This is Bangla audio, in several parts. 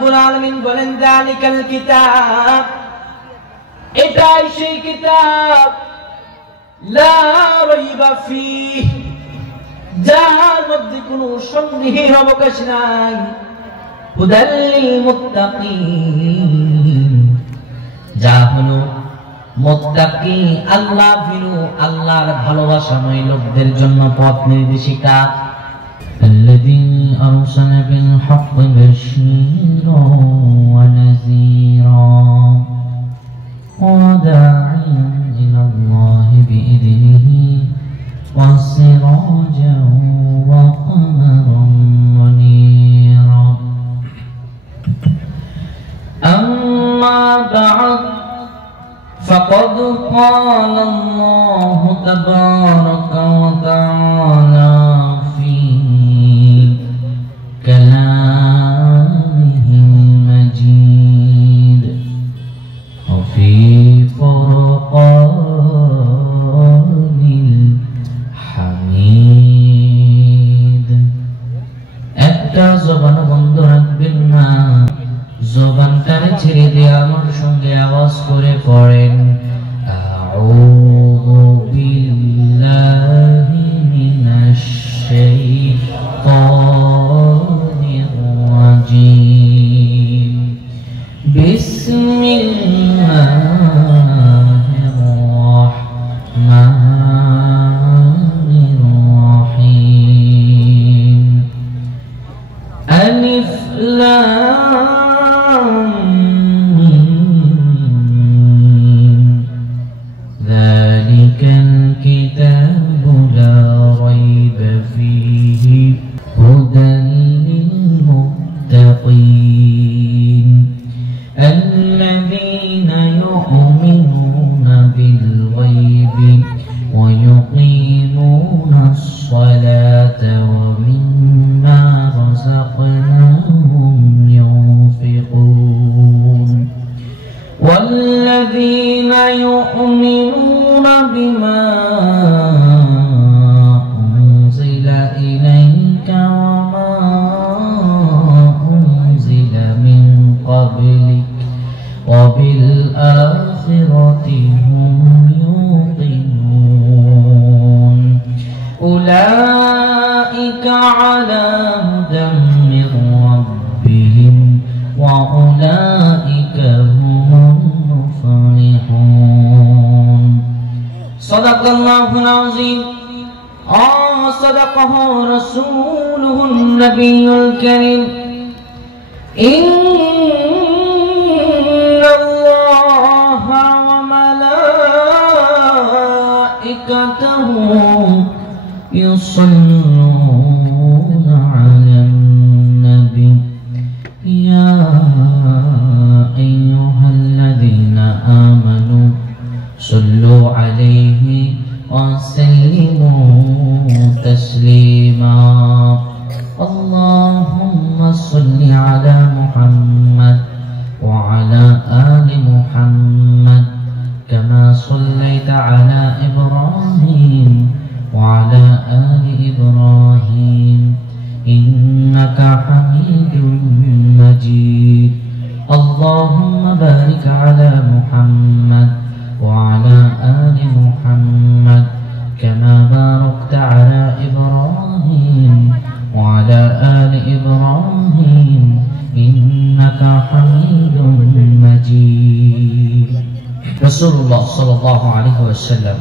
রাব্বুল আলামিন বলেন যালিকাল কিতাব, এটাই সেই কিতাব লা রাইবা ফীহ, যার মধ্যে কোনো সন্দেহের অবকাশ নাই। হুদাল লিল মুত্তাকিন, যা হলো মুত্তাকি, আল্লাহ ভীরু, আল্লাহর ভালোবাসাময় লোকদের জন্য পথ নির্দেশিকা। الذي أرسل بالحق بشيرا ونذيرا وداعيا إلى الله بإذنه وسراجا وقمرا منيرا. أما بعد فقد قال الله تبارك وتعالى في كلامه المجيد وفي فرقان الحميد. একটা জবান বন্ধ রাখবেন না, জবানটারে ছেড়ে দিয়ে আমার সঙ্গে আওয়াজ করে পড়েন আউযু বিল্লাহি মিনাশ শাইতানির রাজীম। বিসমিল্লাহির রাহমানির রাহিম। আলিফ লাম মিম, যালিকাল কিতাবু লা রাইবা ফীহি হুদাল লিল মুত্তাকিন الذين يؤمنون بالغيب ويقيمون الصلاة ومما رزقناهم ينفقون والذين يؤمنون بما أنزل إليك وما أنزل من قبلك وبالآخرة هم يوقنون أولئك على هدى من ربهم وأولئك هم المفلحون. صدق الله العظيم وصدقه رسوله النبي الكريم. إن الله وملائكته يصلون على النبي يا أيها الذين آمنوا صلوا عليه وسلموا تسليما. اللهم صل على محمد وعلى آل محمد كما صليت على إبراهيم وعلى آل إبراهيم إنك حميد مجيد. اللهم بارك على محمد وعلى آل محمد كما باركت على إبراهيم وعلى آل إبراهيم إنك حميد مجيد. রাসূলুল্লাহ সাল্লাল্লাহু আলাইহি ওয়াসাল্লাম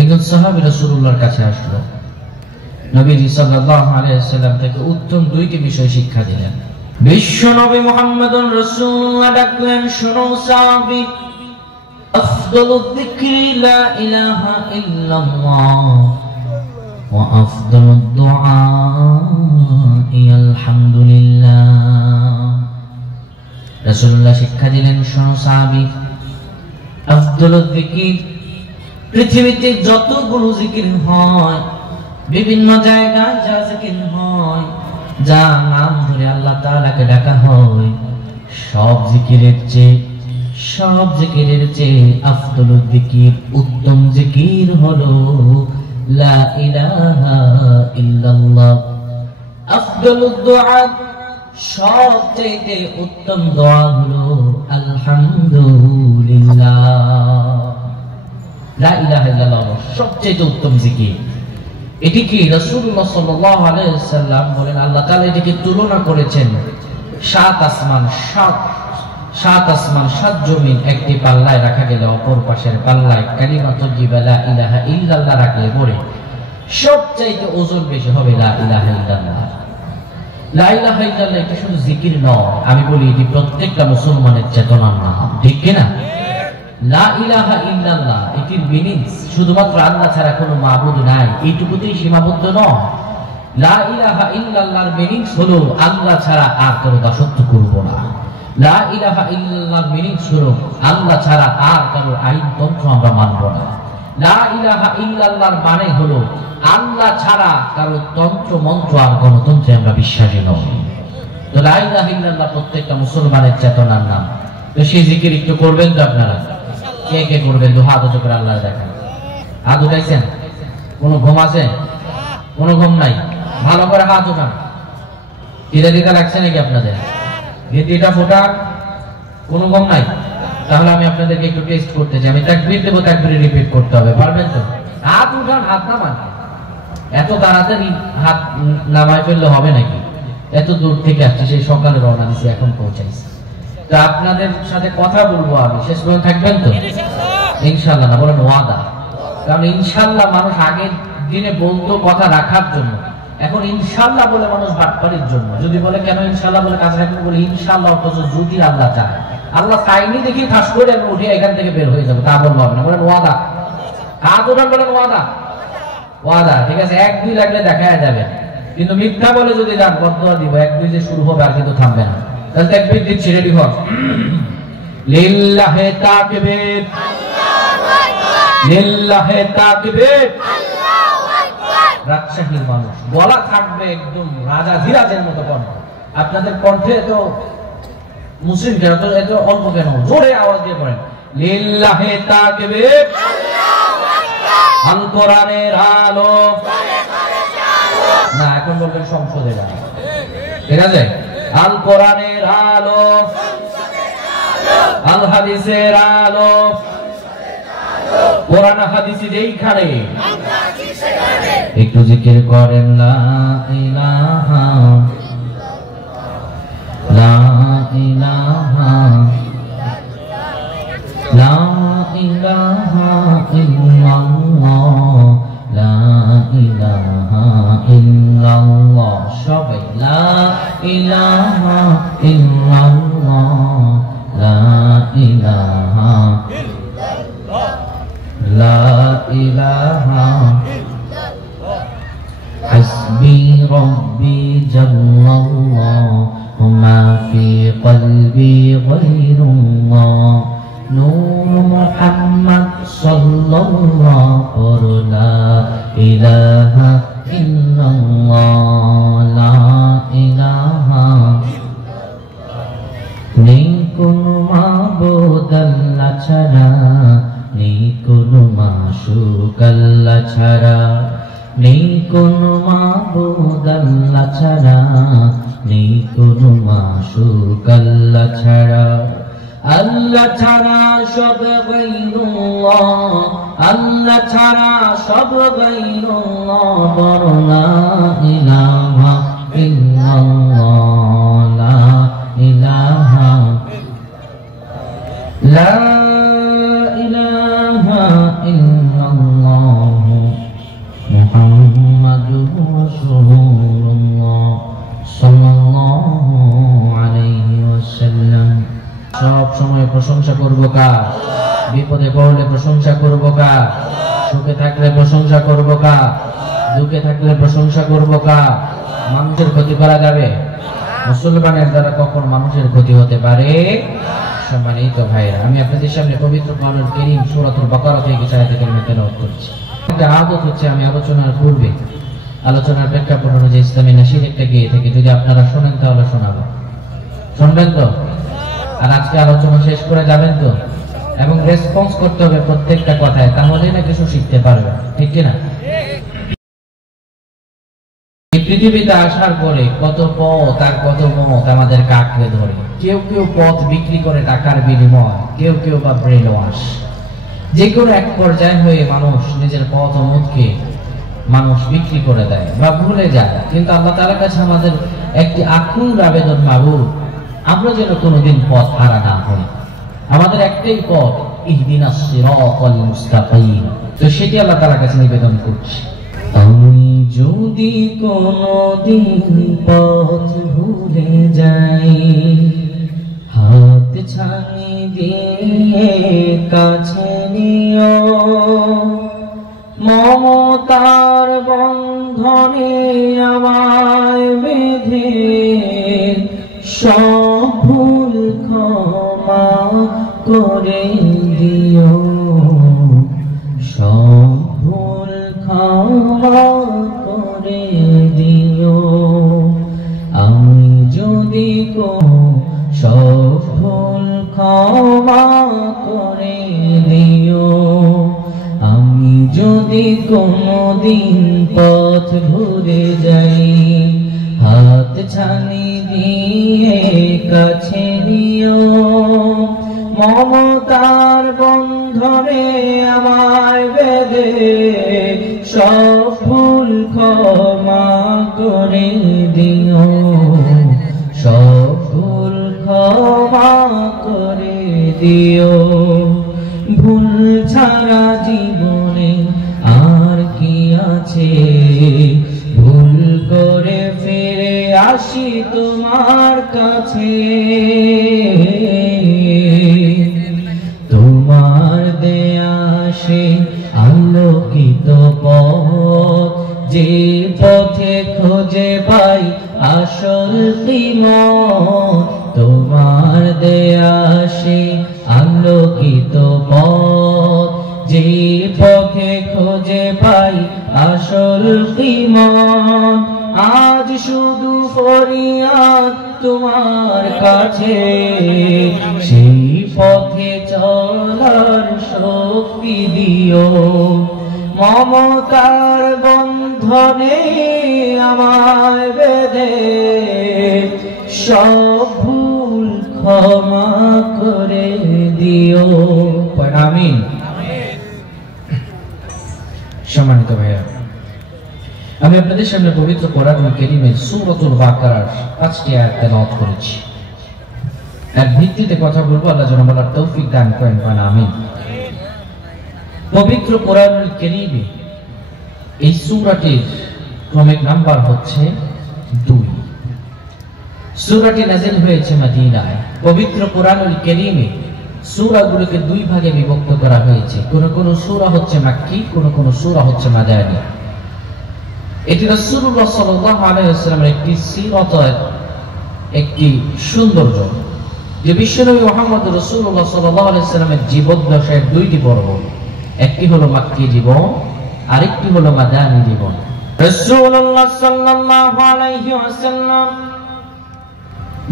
একজন সাহাবী রাসূলুল্লাহর কাছে আসলো। নবীজি সাল্লাল্লাহু আলাইহি ওয়াসাল্লাম তাকে উত্তম দুইটি বিষয় শিক্ষা দিলেন। বিশ্ব নবী মুহাম্মদুর রাসূলুল্লাহ ডাকলেন, শোনো সাহাবী, আফদালুয যিকরি লা ইলাহা ইল্লাল্লাহ ওয়া আফদালুদ দুআ আলহামদুলিল্লাহ। রাসূলুল্লাহ শিক্ষা দিলেন, শোনো সাহাবী, আফদালুয যিকির, পৃথিবীতে যতগুলো জিকির হয়, বিভিন্ন জায়গায় যা জিকির হয়, যা নাম ধরে আল্লাহ তাআলাকে ডাকা হয়, সব জিকিরের চেয়ে আফদালুয যিকির, উত্তম জিকির হলো লা ইলাহা ইল্লাল্লাহ। আফদালুদ দুআ, সবচেয়ে উত্তম দোয়া হলো আলহামদুলিল্লাহ। লা ইলাহা ইল্লাল্লাহ সবচেয়ে উত্তম জিকির। এটি কি রাসূলুল্লাহ সাল্লাল্লাহু আলাইহি ওয়াসাল্লাম বলেন, আল্লাহ তাআলা এটিকে তুলনা করেছেন সাত আসমান সাত জমিন একটি পাল্লায় রাখা গেলে অপর পাশের পাল্লায় কালিমা তাইয়্যিবা লা ইলাহা ইল্লাল্লাহ রাখলে পরে সবচেয়ে ওজন বেশি হবে লা ইলাহা ইল্লাল্লাহ। লা ইলাহা ইল্লাল্লাহ এটা শুধু জিকির নয়, আমি বলি এটি প্রত্যেকটা মুসলমানের চেতনার নাম, ঠিক কিনা? লা ইলাহা ইল্লাল্লাহ এটির মিনিংস শুধুমাত্র আল্লাহ ছাড়া কোনো মাবুদ নাই এইটুকুতেই সীমাবদ্ধ নয়। লা ইলাহা ইল্লাল্লাহর মিনিংস হলো আল্লাহ ছাড়া আর কারো দাসত্ব করব না। লা ইলাহা ইল্লাল্লাহর মিনিংস হলো আল্লাহ ছাড়া আর কারো আইনতন্ত্র আমরা মানব না। লা ইলাহা ইল্লাল্লাহর মানে হলো আল্লাহ ছাড়া কারো তন্ত্র মন্ত্র আর গণতন্ত্রে আমরা বিশ্বাসী নই। তো লা ইলাহা ইল্লাল্লাহ প্রত্যেকটা মুসলমানের চেতনার নাম। তো সেই জিকির একটু করবেন তো আপনারা? কে কে করবেন? তো হাত উঁচু করে আল্লাহ দেখেন। হাত উঠাইছেন? কোনো ঘুম আছে? কোনো ঘুম নাই? ভালো করে হাত উঠান। দিদা দিদা লাগছে নাকি আপনাদের? গেটিটা ফোটা, কোনো ঘুম নাই? তাহলে আমি আপনাদেরকে একটু টেস্ট করতে চাই। আমি তাকবীর দেব, তাকবীরে রিপিট করতে হবে, পারবেন তো? হাত উঠান, হাত নামান। এত তাড়াতাড়ি হাত নামায় ফেললে হবে নাকি? এত দূর থেকে আসছে, সেই সকালে রওনা দিছি, এখন পৌঁছাইছি। তো আপনাদের সাথে কথা বলবো আমি, শেষ পর্যন্ত থাকবেন তো? ইনশাআল্লাহ না বলেন ওয়াদা। কারণ ইনশাআল্লাহ মানুষ আগের দিনে বলতো কথা রাখার জন্য, এখন ইনশাআল্লাহ বলে মানুষ বাটপাড়ির জন্য। যদি বলে কেন ইনশাআল্লাহ বলে কাজ রাখবেন, বলে ইনশাআল্লাহ অথচ যদি আল্লাহ চায়, আল্লাহ চাইনি দেখি ঠাস করে আমি উঠে এখান থেকে বের হয়ে যাবো, তা বলবো হবে না। বলেন ওয়াদা। হাত ওঠান, বলেন ওয়াদা। ওয়াদা, ঠিক আছে? এক দুই লাগলে দেখা যাবে, কিন্তু মিথ্যা বলে যদি যান বদদোয়া দিব, এক দুই যে শুরু হবে আর কিন্তু থামবে না। তাহলে তাকবীর দিচ্ছি, রেডি হন। লিল্লাহি তাকবীর, আল্লাহু আকবার, লিল্লাহি তাকবীর, আল্লাহু আকবার। রাজশাহীর মানুষ গলা থাকবে একদম রাজা ধীরাজের মতো কণ্ঠ। আপনাদের কণ্ঠে তো মুসলিম কেন এত অল্প কেন? জোরে আওয়াজ দিয়ে পড়েন লিল্লাহি তাকবীর, আল্লাহু আকবার। আল কোরআনের আলো করে করে চালো। না, এখন বলবেন সংসদে যান, ঠিক আছে? আল কোরআনের আলো, আল হাদিসের আলো, কোরআন হাদিস যেইখানে একটু জিকির করেন লা ইলাহা, লা ইলাহা, লা ইলাহা ইল্লাল্লাহ, লা ইলাহা ইল্লাল্লাহ। সবাই লা ইলাহা ইল্লাল্লাহ, লা ইলাহা ইল্লাল্লাহ, লা ইলাহা হাসবি রব্বি জাল্লাল্লাহু মা ফি কলবি গায়রুল্লাহ, নূর মুহাম্মদ সাল্লাল্লাহু লা ইলাহা ইল্লাল্লাহ, লা ইলাহা নেই কোনো মাবুদ আল্লাহ ছাড়া, নেই কোনো মাশুক আল্লাহ ছাড়া, নেই কোনো মাবুদ আল্লাহ ছাড়া, নেই কোনো মাশুক আল্লাহ ছাড়া। আল্লাহ ছাড়া সব গায়রুল্লাহ, আল্লাহ ছাড়া সব গায়রুল্লাহ, বড় লা ইলাহা ইল্লাল্লাহ, লা ইলাহা, লা ইলাহা ইল্লাল্লাহ মুহাম্মাদুর রাসূলুল্লাহ সাল্লাল্লাহু আলাইহি ওয়াসাল্লাম। সব সময় প্রশংসা করব কার? বিপদে পড়লে প্রশংসা করব কার? সুখে থাকলে প্রশংসা করব কার? দুঃখে থাকলে প্রশংসা করব কার? মানুষের ক্ষতি করা যাবে? মুসলমানের দ্বারা কখন মানুষের ক্ষতি হতে পারে? সম্মানিত ভাইরা, আমি আপনাদের সামনে পবিত্র কোরআনুল কারীম সূরাতুল বাকারা থেকে কিছু আয়াত কারিমা তেলাওয়াত করছি। একটা আদত হচ্ছে, আমি আলোচনার পূর্বে আলোচনার প্রেক্ষাপট অনুযায়ী ইসলামী নাশিদ একটা গেয়ে থেকে যদি আপনারা শোনেন তাহলে শোনাবো। শুনবেন তো? আর আজকে আলোচনা শেষ করে যাবেন তো? এবং রেসপন্স করতে হবে প্রত্যেকটা কথায়, তাহলেই না কিছু শিখতে পারবে, ঠিক কিনা? পৃথিবীতে আসার পরে কত পথ আর কত মত আমাদের কাকড়ে ধরে। কেউ কেউ পথ বিক্রি করে টাকার বিনিময়, কেউ কেউ বা ব্রেন ওয়াশ। যে কোনো এক পর্যায়ে হয়ে মানুষ নিজের পথ ও মতকে মানুষ বিক্রি করে দেয় বা ভুলে যায়। কিন্তু আল্লাহ তাআলার কাছে আমাদের একটি আকুল আবেদন, মাবুদ আমরা যেন কোনোদিন পথ হারা না হই। আমাদের একটাই পথ, ইহদিনাস সিরাতাল মুস্তাকিম। তো সেটি আল্লাহ তাআলার কাছে নিবেদন করছি। আমি যদি কোনোদিন পথ ভুলে যাই, হাত ছানি দিয়ে কাছে নিও, মমতার বন্ধনে আমায় বেঁধে সব ভুল ক্ষমা করে দিও, সব ভুল ক্ষমা করে দিও। আমি যদি সব ভুল ক্ষমা করে দিও, আমি যদি কোনদিন পথ ভুলে যাই, হাত ছানি দিয়ে কাছে নিও, মমতার বন্ধনে আমায় বেঁধে সব ভুল ক্ষমা করে দিও, সব ভুল ক্ষমা করে দিও। ভুল ছাড়া জীবনে আর কি আছে, ভুল করে ফিরে আসি তোমার কাছে, তোমার দেয়া সে আলোকিত পথ, যে পথে খুঁজে পাই আসল कीमत, তোমার দেয়া সে আলোকিত পথ, যে পথে খুঁজে পাই আসল कीमत। আজ শুধু ফরিয়াদ তোমার কাছে, সেই পথে চলার শক্তি দিও, মমতার বন্ধনে আমায় বেঁধে সব ভুল ক্ষমা করে দিও। আমিন। সম্মানিত ভাইয়া, আমি আপনাদের সামনে পবিত্র কোরআনুল কারীমের সূরাতুল বাকারার 5টি আয়াত তেলাওয়াত করেছি। এর ভিত্তিতে কথা বলবো, আল্লাহ যেন বলার তৌফিক দান করেন। আমিন। পবিত্র কোরআনুল কারীমে এই সূরাটির ক্রমিক নাম্বার হচ্ছে 2। সূরাটি নাযিল হয়েছে মদিনায়। পবিত্র কোরআনুল কারীমে সূরাগুলোকে 2 ভাগে বিভক্ত করা হয়েছে। কোন কোন সূরা হচ্ছে মাক্কি, কোন সূরা হচ্ছে মাদানী। এটি রাসূলুল্লাহ সাল্লাল্লাহু আলাইহি ওয়াসাল্লামের একটি সিরাতের একটি সৌন্দর্য, যে বিশ্বনবী মুহাম্মদ রাসূলুল্লাহ সাল্লাল্লাহু আলাইহি ওয়াসাল্লামের জীবদ্দশায় 2টি পর্ব, একটি হলো মাক্কি জীবন, আরেকটি হলো মাদানী জীবন। রাসূলুল্লাহ সাল্লাল্লাহু আলাইহি ওয়াসাল্লাম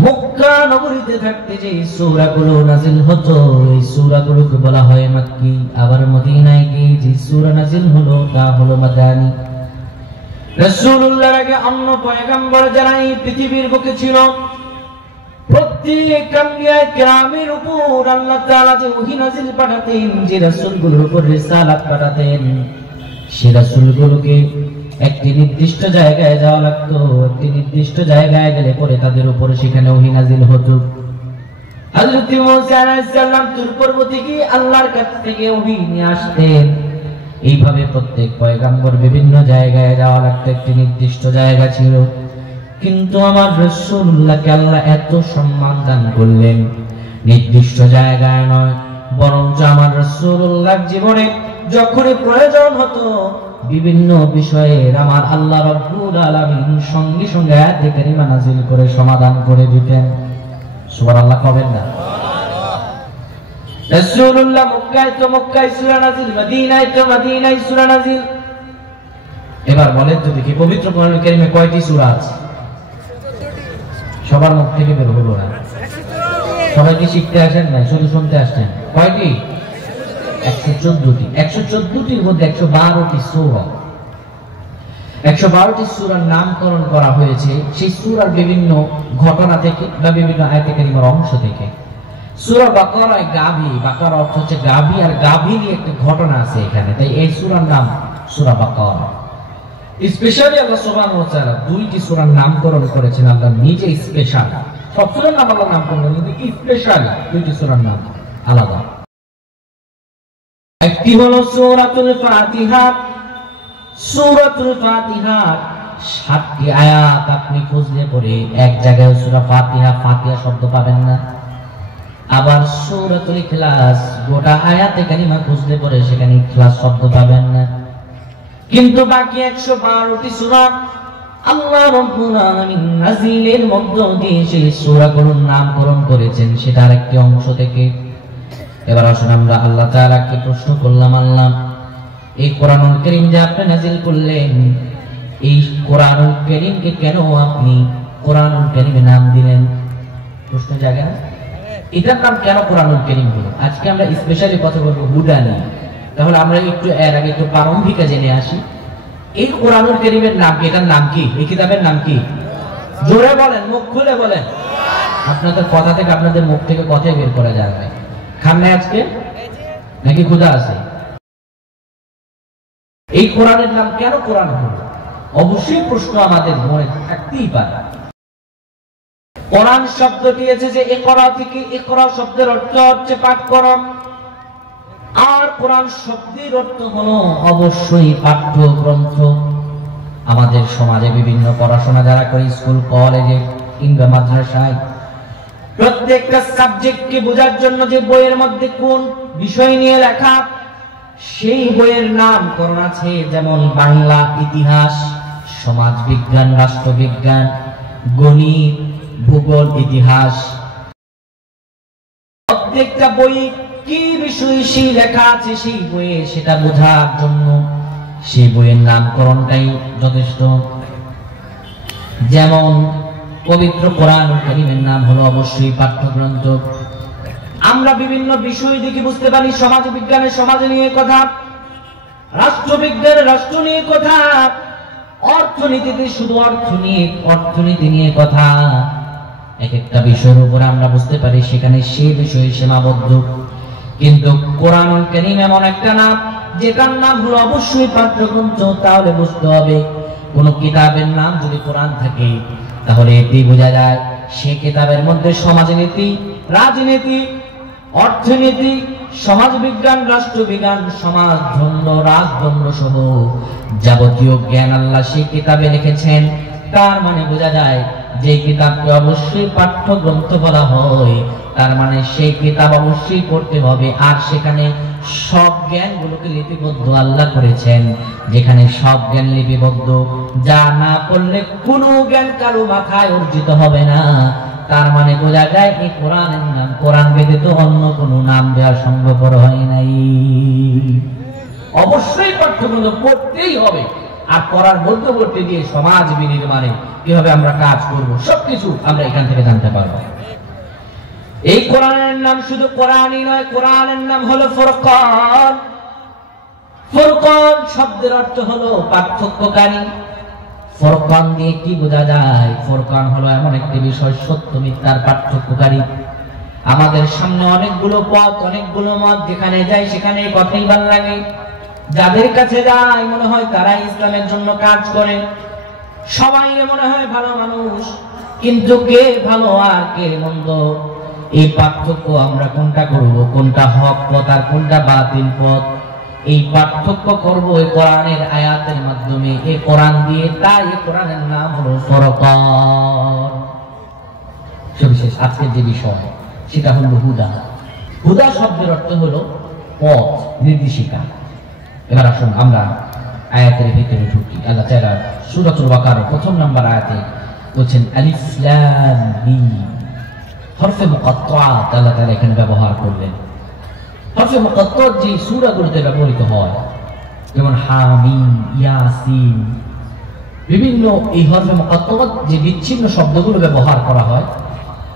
মক্কা নগরীতে থাকতে যে সূরাগুলো নাযিল হতো, এই সূরাগুলোকে বলা হয় মাক্কি। আবার মদিনায় গিয়ে যে সূরা নাযিল হলো তা হলো মাদানী। রাসূলুল্লাহর আগে অন্য পয়গম্বর যারা এই পৃথিবীর বুকে ছিল, প্রত্যেক আম্বিয়ায়ে কেরামের উপর আল্লাহ তাআলা যে ওহী নাযিল পাঠাতেন, যে রাসূলগুলোর উপর রিসালাত পাঠাতেন, সেই রাসূলগুলোকে একটি নির্দিষ্ট জায়গায় যাওয়া লাগতো। একটি নির্দিষ্ট জায়গায় গেলে পরে তাদের উপর সেখানে ওহী নাযিল হতো। হযরত মুসা আলাইহিস সালাম তুর পর্বত থেকে আল্লাহর কাছ থেকে ওহী নিয়ে আসতেন। এইভাবে প্রত্যেক পয়গম্বর বিভিন্ন জায়গায় যাওয়া লাগতো, একটি নির্দিষ্ট জায়গা ছিল। কিন্তু আমার রাসূলুল্লাহকে আল্লাহ এত সম্মান দান করলেন, নির্দিষ্ট জায়গায় নয়, বরঞ্চ আমার রাসূলুল্লাহর জীবনে যখনই প্রয়োজন হতো বিভিন্ন বিষয়ের আমার আল্লাহ রাব্বুল আলামিন সঙ্গে সঙ্গে আয়াতে কারিমা নাযিল করে সমাধান করে দিতেন। সুবহানাল্লাহ কবেন না? রাসূলুল্লাহ মক্কায় তো মক্কায় সূরা নাযিল, মদিনায় তো মদিনায় সূরা নাযিল। এবার বলেন তো দেখি, পবিত্র কোরআনুল কারীমে কয়টি সূরা আছে? সবার মুখ থেকে বের হলো না। সবাই কি শিখতে আসেন না, শুধু শুনতে আসছেন? কয়টি? 114টি। 114টির মধ্যে 112টি সূরা। 112টি সূরার নামকরণ করা হয়েছে সেই সূরার বিভিন্ন ঘটনা থেকে বা বিভিন্ন আয়াতে কারিমার অংশ থেকে। সূরা বাকারায় গাভী, বাকারা অর্থ হচ্ছে গাভী, আর গাভী নিয়ে একটা ঘটনা আছে এখানে, তাই এই সূরার নাম সূরা বাকারা। স্পেশালি আল্লাহ সুবহানাহু ওয়া তাআলা দুইটি সূরার নামকরণ করেছেন, আল্লাহ নিজে স্পেশাল। সব সূরার নাম আল্লাহ নামকরণ করেন, কিন্তু স্পেশাল দুইটি সূরার নাম আলাদা। একটি হলো সূরাতুল ফাতিহা। সূরাতুল ফাতিহা 7টি আয়াত আপনি খুঁজলে পরে এক জায়গায় সূরা ফাতিহা, ফাতিহা শব্দ পাবেন না। আবার সূরাতুল ইখলাস গোটা আয়াতে কারিমা খুঁজলে পরে সেখানে ইখলাস শব্দ পাবেন না। কিন্তু বাকি 112টি সূরা আল্লাহ রাব্বুল আলামিন নাজিলের মধ্য দিয়ে সেই সূরাগুলোর নামকরণ করেছেন, সেটার একটি অংশ থেকে। এবার আসুন আমরা আল্লাহ তাআলাকে প্রশ্ন করলাম, আল্লাহ এই কোরআনুল কারীম যে আপনি নাজিল করলেন, এই কোরআনুল কারীমকে কেন আপনি কোরআনুল কারীমের নাম দিলেন? প্রশ্ন জাগে না? এটার নাম কেন কোরআনুল কারীম হলো? আজকে আমরা স্পেশালি কথা বলবো হুদা নিয়ে। তাহলে আমরা একটু এর আগে একটু প্রারম্ভিকা জেনে আসি, এই কোরআনুল কারীমের নাম কি? এটার নাম কি? এই কিতাবের নাম কি? জোরে বলেন, মুখ খুলে বলেন। আপনাদের কথা থেকে, আপনাদের মুখ থেকে কথাই বের করা যাবে না। খান নাই আজকে নাকি ক্ষুধা আছে? এই কোরআনের নাম কেন কোরআন হলো? অবশ্যই প্রশ্ন আমাদের মনে থাকতেই পারে। কোরআন শব্দটি এসেছে ইকরা থেকে। ইকরা শব্দের অর্থ হচ্ছে পাঠ করো, আর কোরআন শব্দের অর্থ হলো অবশ্যই পাঠ্য গ্রন্থ। আমাদের সমাজে বিভিন্ন পড়াশোনা যারা করে, স্কুল কলেজে কিংবা মাদ্রাসায়, প্রত্যেকটা সাবজেক্টকে বোঝার জন্য যে বইয়ের মধ্যে কোন বিষয় নিয়ে লেখা, সেই বইয়ের নামকরণ আছে। যেমন বাংলা, ইতিহাস, সমাজ বিজ্ঞান, রাষ্ট্রবিজ্ঞান, গণিত, ভূগোল, ইতিহাস। প্রত্যেকটা বই কি বিষয় সেই লেখা আছে সেই বইয়ে, সেটা বোঝার জন্য সেই বইয়ের নামকরণটাই যথেষ্ট। যেমন পবিত্র কোরআনুল কারীমের নাম হলো অবশ্যই পাঠ্যগ্রন্থ। আমরা বিভিন্ন বিষয় দেখে বুঝতে পারি, সমাজ বিজ্ঞানের সমাজ নিয়ে কথা, রাষ্ট্রবিজ্ঞানের রাষ্ট্র নিয়ে কথা, অর্থনীতিতে শুধু অর্থনীতি নিয়ে কথা। এক একটা বিষয়ের উপর আমরা বুঝতে পারি সেখানে সেই বিষয়ে সীমাবদ্ধ। কিন্তু কোরআনুল কারীম এমন একটা নাম যেটার নাম হলো অবশ্যই পাঠ্যগ্রন্থ। তাহলে বুঝতে হবে কোন কিতাবের নাম যদি কোরআন থাকে, তাহলে এটি বোঝা যায় সে কিতাবের মধ্যে সমাজনীতি, রাজনীতি, অর্থনীতি, সমাজবিজ্ঞান, রাষ্ট্রবিজ্ঞান, সমাজধর্ম, রাজধর্ম সহ যাবতীয় জ্ঞান আল্লাহ সেই কিতাবে লিখেছেন। তার মানে বোঝা যায় যে কিতাবকে অবশ্যই পাঠ্যগ্রন্থ বলা হয়, তার মানে সেই কিতাব অবশ্যই পড়তে হবে। আর সেখানে সব জ্ঞানগুলোকে লিপিবদ্ধ আল্লাহ করেছেন, যেখানে সব জ্ঞান লিপিবদ্ধ, যা না পড়লে কোনো জ্ঞান কারো মাথায় অর্জিত হবে না। তার মানে বোঝা যায় এই কোরআনের নাম, কোরআন ব্যতীত অন্য কোনো নাম দেওয়া সম্ভবপর হয় নাই। অবশ্যই পাঠ্যগ্রন্থ পড়তেই হবে। আর পড়ার মধ্যবর্তী দিয়ে সমাজ বিনির্মাণে কিভাবে আমরা কাজ করব সবকিছু আমরা এখান থেকে জানতে পারবো। এই কোরআনের নাম শুধু কোরআনই নয়, কোরআনের নাম হলো ফুরকান। ফুরকান শব্দের অর্থ হলো পার্থক্যকারী। ফুরকান দিয়ে কি বোঝা যায়? ফুরকান হলো এমন একটি বিষয়, সত্য মিথ্যার পার্থক্যকারী। আমাদের সামনে অনেকগুলো পথ, অনেকগুলো মত, যেখানে যাই সেখানে কথাই ভালো লাগে। যাদের কাছে যায় মনে হয় তারা ইসলামের জন্য কাজ করে, সবাই মনে হয় ভালো মানুষ, কিন্তু কে ভালো আর কে মন্দ, এই পার্থক্য আমরা কোনটা করব, কোনটা হক পথ আর কোনটা বাতিল পথ, এই পার্থক্য করব এই কোরআনের আয়াতের মাধ্যমে, এই কোরআন দিয়ে। তাই এই কোরআনের নাম হলো ফুরকান। সবিশেষ আজকের যে বিষয় সেটা হলো হুদা। হুদা শব্দের অর্থ হলো পথ, নির্দেশিকা। এবার আসুন আমরা আয়াতের ভিতরে ঢুকি। আল্লাহ তাআলা সূরাতুল বাকারার প্রথম নাম্বার আয়াতে বলছেন আলিফ লাম মিম। হরফে মুকাত্তাআত আল্লাহ তাআলা এখানে ব্যবহার করলেন। হরফে মুকাত্তাআত যে সূরাগুলোতে ব্যবহৃত হয়, যেমন হামিম, ইয়াসিন, বিভিন্ন এই হরফে মুকাত্তাআত যে বিচ্ছিন্ন শব্দগুলো ব্যবহার করা হয়,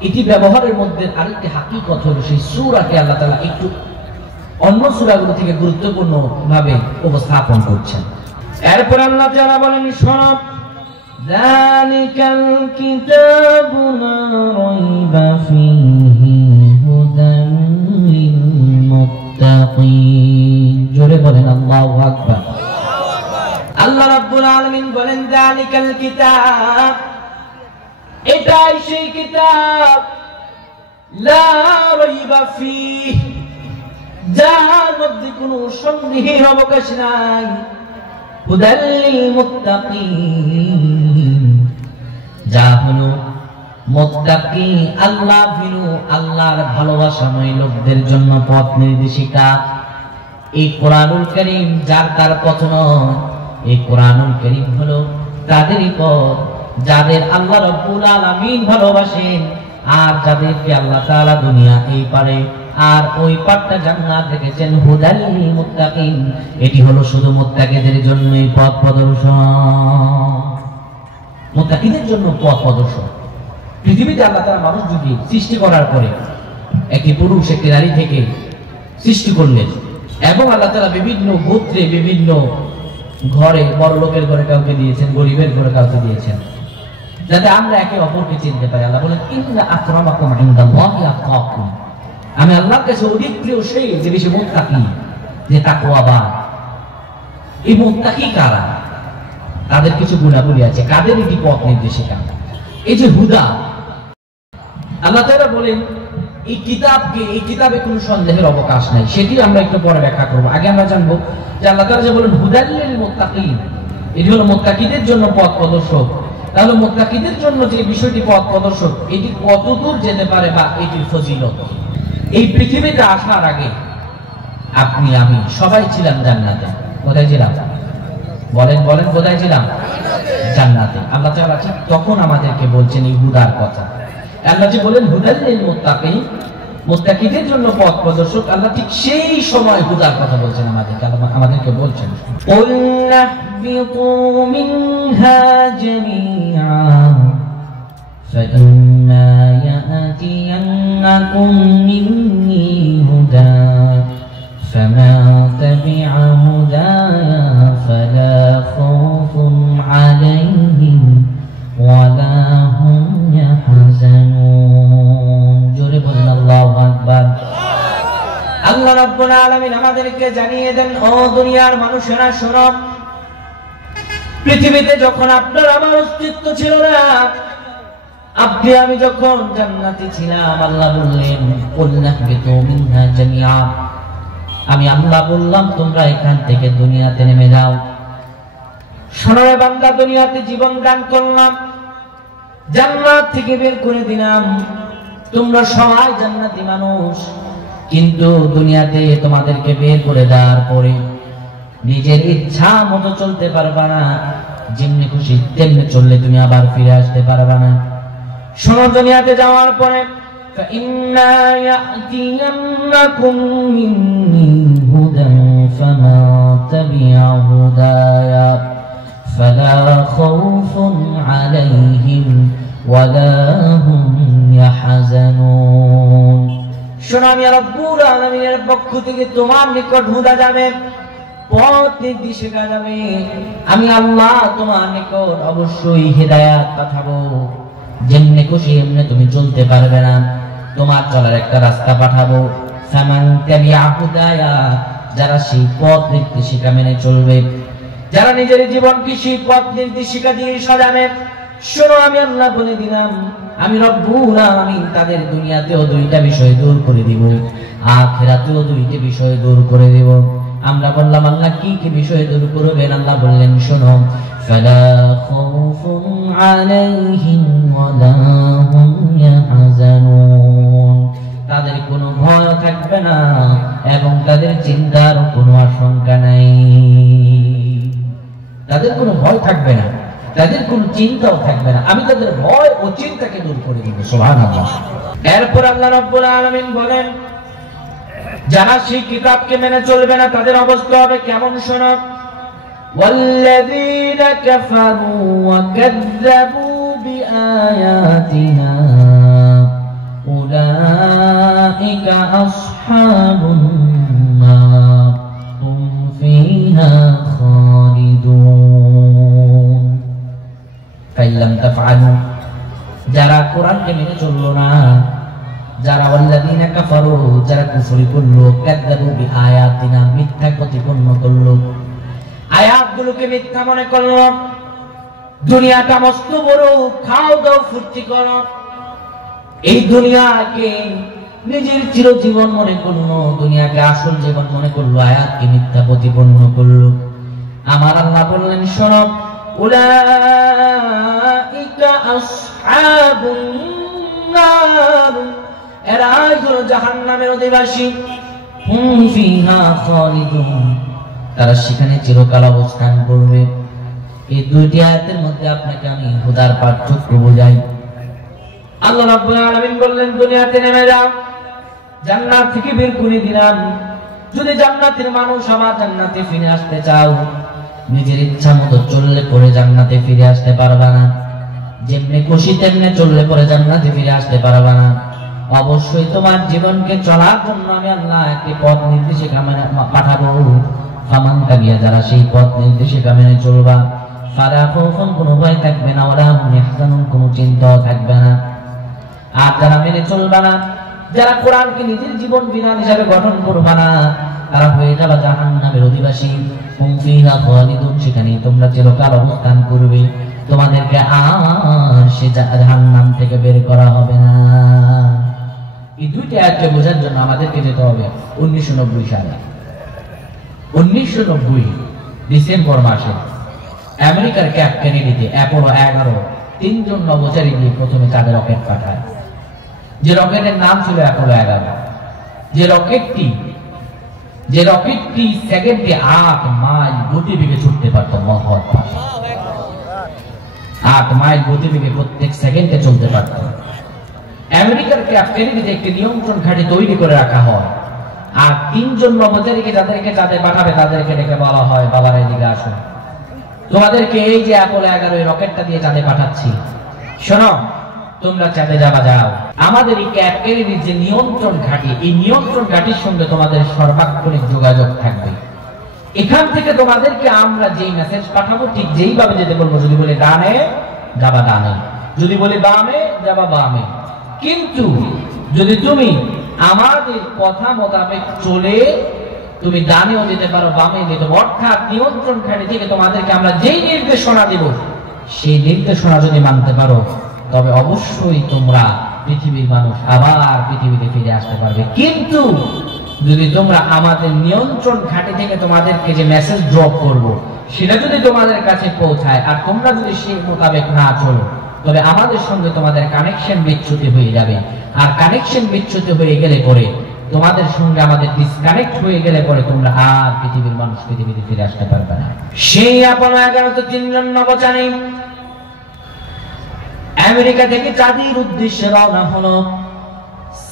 এটি ব্যবহারের মধ্যে আরেকটি হাকিকত হলো সেই সূরাকে আল্লাহ তাআলা একটু অন্য সূরাগুলো থেকে গুরুত্বপূর্ণ ভাবে উপস্থাপন করছেন। এরপর আল্লাহ তাআলা বলেন শোনো যালিকাল কিতাবু লা রাইবা ফীহি হুদাল লিল মুত্তাকিন। জোরে বলেন আল্লাহু আকবার। আল্লাহ রাব্বুল আলামিন বলেন যালিকাল কিতাব, এটাই সেই কিতাব লা রাইবা ফীহি, যার মধ্যে কোনো সন্দেহের অবকাশ নাই, হুদাল লিল মুত্তাকিন, যা হলো মুত্তাকি আল্লাহ ভীরু আল্লাহর ভালোবাসাময় লোকদের জন্য পথ নির্দেশিকা। এই কোরআনুল কারীম যার তার পথ নয়, এই কোরআনুল কারীম হলো তাদেরই পথ যাদের আল্লাহ রাব্বুল আলামিন ভালোবাসেন, আর যাদেরকে আল্লাহ তাআলা দুনিয়া এই পারে আর ওই পারটা জান্নাত রেখেছেন হুদাল লিল মুত্তাকিন। এটি হলো শুধু মুত্তাকিদের জন্যই পথ প্রদর্শন, মুত্তাকিদের জন্য পথ প্রদর্শন। পৃথিবীতে আল্লাহ তাআলা মানুষ যদি সৃষ্টি করার পরে একটি পুরুষ একটি নারী থেকে সৃষ্টি করলেন, এবং আল্লাহ তাআলা বিভিন্ন গোত্রে বিভিন্ন ঘরে, বড় লোকের ঘরে কাউকে দিয়েছেন, গরিবের ঘরে কাউকে দিয়েছেন, যাতে আমরা একে অপরকে চিনতে পারি। আল্লাহ বলেন ইন্না আকরামাকুম ইনদাল্লাহি আতকাকুম, আমি আল্লাহর কাছে অধিক প্রিয় সেই যে বেশি মুত্তাকি, যে তাকওয়াবান। এই মুত্তাকি কারা? তাদের কিছু গুণাবলী আছে, কাদের এটি পথ নির্দেশিকা। এই যে হুদা, আল্লাহ তাআলা বলেন এই কিতাবকে, এই কিতাবে কোনো সন্দেহের অবকাশ নাই, সেটি আমরা একটু পরে ব্যাখ্যা করব। আগে আমরা জানবো যে আল্লাহ তাআলা যে বলেন হুদাল লিল মুত্তাকিন, এটি হলো মুত্তাকিদের জন্য পথ প্রদর্শক। তাহলে মুত্তাকিদের জন্য যে বিষয়টি পথ প্রদর্শক, এটি কতদূর যেতে পারে বা এটির ফজিলত। এই পৃথিবীতে আসার আগে আপনি আমি সবাই ছিলাম জান্নাতে। কোথায় ছিলাম? বলেন বলেন, কোথায় ছিলাম? জান্নাতে। আল্লাহ তাআলা ঠিক তখন আমাদেরকে বলছেন এই হুদার কথা। আল্লাহ যে বলেন হুদাল লিল মুত্তাকিন, মুত্তাকিদের জন্য পথ প্রদর্শক, আল্লাহ ঠিক সেই সময় হুদার কথা বলছেন আমাদেরকে বলছেন কুল নাহবিতু মিনহা জামিআ فإما يأتينكم مني هدى فمن تبع هداي فلا خوف عليهم ولا هم يحزنون। জোরে বলেন আল্লাহু আকবার। আল্লাহ রাব্বুল আলামিন আমাদেরকে জানিয়ে দেন, ও দুনিয়ার মানুষেরা শোনো, পৃথিবীতে যখন আপনার আমার অস্তিত্ব ছিল না, আপনি আমি যখন জান্নাতে ছিলাম, আল্লাহ বললেন কুল নাহবিতু মিনহা জামিআ, আমি আল্লাহ বললাম তোমরা এখান থেকে দুনিয়াতে নেমে যাও। শোনো বান্দা, দুনিয়াতে জীবন দান করলাম, জান্নাত থেকে বের করে দিলাম, তোমরা সবাই জান্নাতি মানুষ, কিন্তু দুনিয়াতে তোমাদেরকে বের করে দেওয়ার পরে নিজের ইচ্ছা মতো চলতে পারবা না, যেমনি খুশি তেমনি চললে তুমি আবার ফিরে আসতে পারবা না। শোনো, দুনিয়াতে যাওয়ার পরে فإما يأتينكم مني هدى فمن تبع هداي فلا خوف عليهم ولا هم يحزنون। শোনো, আমি রব্বুল আলামিনের পক্ষ থেকে তোমার নিকট হুদা যাবে, পথ নির্দেশিকা যাবে। আমি আল্লাহ তোমার নিকট অবশ্যই হিদায়াত পাঠাবো, যেমনি খুশি এমনি তুমি চলতে পারবে না, তোমার চলার একটা রাস্তা পাঠাবো। ফামান তাবিআ হুদায়া, যারা সেই পথ নির্দেশিকা মেনে চলবে, যারা নিজের জীবনকে সেই পথ নির্দেশিকা দিয়ে সাজাবে। শোনো, আমি আল্লাহ বলে দিলাম, আমি রব্বুল আলামিন তাদের দুনিয়াতেও দুইটা বিষয় দূর করে দিব, আখিরাতেও দুইটা বিষয় দূর করে দিব। আমরা বললাম আল্লাহ কি কি বিষয় দূর করবেন? আল্লাহ বললেন শোনো, ফালা খাউফুন আলাইহিম ওয়ালা হুম ইয়াহজানুন, তাদের কোনো ভয় থাকবে না এবং তাদের চিন্তার কোনো আশঙ্কা নাই। তাদের কোনো ভয় থাকবে না, তাদের কোনো চিন্তাও থাকবে না, আমি তাদের ভয় ও চিন্তাকে দূর করে দিব। সুবহানাল্লাহ। এরপর আল্লাহ রাব্বুল আলামিন বলেন, যারা সেই কিতাবকে মেনে চলবে না তাদের অবস্থা হবে কেমন? শোনো, والذين كفروا وكذبوا بآياتنا أولئك أصحاب النار هم فيها خالدون। লাম তাফআলু, যারা কোরআনকে মেনে চললো না, যারা ওয়াল্লাযীনা কাফারু, যারা কুফরি করলো, কাযযাবু বিআয়াতিনা, মিথ্যা প্রতিপন্ন করলো, আয়াতগুলোকে মিথ্যা মনে করলো, দুনিয়াটা মস্ত বড়, খাও দাও ফুর্তি করো, এই দুনিয়াকে নিজের চিরজীবন মনে করলো, দুনিয়াকে আসল জীবন মনে করলো, আয়াতকে মিথ্যা প্রতিপন্ন করলো। আমার আল্লাহ বললেন, শোনো, উলাইকা আসহাবুন নার, এরাই হলো জাহান্নামের অধিবাসী, হুম ফিহা খালিদুন, তারা সেখানে চিরকাল অবস্থান করবে। এই দুইটি আয়াতের মধ্যে আপনাকে আমি হুদার পার্থক্য বোঝাই। আল্লাহ রাব্বুল আলামিন বললেন, দুনিয়াতে নেমে যাও, জান্নাত থেকে বের করে দিলাম। যদি জান্নাতের মানুষ আমার জান্নাতে ফিরে আসতে চাও, নিজের ইচ্ছা মতো চললে পরে জান্নাতে ফিরে আসতে পারবা না। যেমনি খুশি তেমনি চললে পরে জান্নাতে ফিরে আসতে পারবা না। অবশ্যই তোমার জীবনকে চলার জন্য আমি আল্লাহ একটি পথ নির্দেশিকা পাঠাবো। ফামান তাবিয়া, যারা সেই পথ নির্দেশিকা মেনে চলবা, ফালা খাউফুন, কোনো ভয় থাকবে না, ওয়ালা হুম ইয়াহজানুন, কোনো চিন্তাও থাকবে না। আর যারা মেনে চলবা না, যারা কোরআনকে নিজের জীবন বিধান হিসাবে গঠন করবা না, তারা হয়ে যাবে জাহান্নামের অধিবাসী, হুম ফিহা খালিদুন, সেখানে তোমরা চিরকাল অবস্থান করবে, তোমাদেরকে আর সে জাহান্নাম থেকে বের করা হবে না। এই দুইটা আয়াতকে বোঝার জন্য আমাদেরকে যেতে হবে 1990 সালে। 1990 ডিসেম্বর মাসে আমেরিকার ক্যাপ কেনেডিতে অ্যাপোলো 11 তিনজন নভোচারী দিয়ে প্রথমে চাঁদে রকেট পাঠায়। যে রকেটের নাম ছিল অ্যাপোলো 11। যে রকেটটি সেকেন্ডে 8 মাইল গতিবেগে ছুটতে পারত। মহৎ, 8 মাইল গতিবেগে প্রত্যেক সেকেন্ডে চলতে পারত। আমেরিকার ক্যাপ কেনেডিতে একটি নিয়ন্ত্রণ ঘাঁটি তৈরি করে রাখা হয়, আর তিনজন নভোচারীকে যাদেরকে চাঁদে পাঠাবে তাদেরকে ডেকে বলা হয়, বাবারা এদিকে আসো, তোমাদেরকে এই যে অ্যাপোলো 11 রকেটটা দিয়ে চাঁদে পাঠাচ্ছি, শোনো, তোমরা চাঁদে যাও। আমাদের এই ক্যাপ কেনেডির যে নিয়ন্ত্রণ ঘাঁটি, এই নিয়ন্ত্রণ ঘাঁটির সঙ্গে তোমাদের সর্বাক্ষণিক যোগাযোগ থাকবে। এখান থেকে তোমাদেরকে আমরা যেই মেসেজ পাঠাবো ঠিক যেইভাবে যেতে বলবো। যদি বলে ডানে যাবা ডানে, যদি বলে বামে যাবা বামে। কিন্তু যদি তুমি আমাদের কথা মোতাবেক চলে তুমি ডানেও যেতে পারো, বামে যেতে পারো, অর্থাৎ নিয়ন্ত্রণ ঘাঁটি থেকে তোমাদেরকে আমরা যেই নির্দেশনা দেব সেই নির্দেশনা যদি মানতে পারো, তবে অবশ্যই তোমরা পৃথিবীর মানুষ আবার পৃথিবীতে ফিরে আসতে পারবে। কিন্তু যদি তোমরা আমাদের নিয়ন্ত্রণ ঘাঁটি থেকে তোমাদেরকে যে মেসেজ ড্রপ করব সেটা যদি তোমাদের কাছে পৌঁছায় আর তোমরা যদি সেই মোতাবেক না চলো, তবে আমাদের সঙ্গে তোমাদের কানেকশন বিচ্যুত হয়ে যাবে। আর কানেকশন বিচ্যুত হয়ে গেলে পরে, তোমাদের সঙ্গে আমাদের ডিসকানেক্ট হয়ে গেলে পরে তোমরা আর পৃথিবীর মানুষ পৃথিবীতে ফিরে আসতে পারবে না। সেই অ্যাপোলো 11 তে তিনজন নভোচারী আমেরিকা থেকে চাঁদের উদ্দেশ্যে রওনা হলো।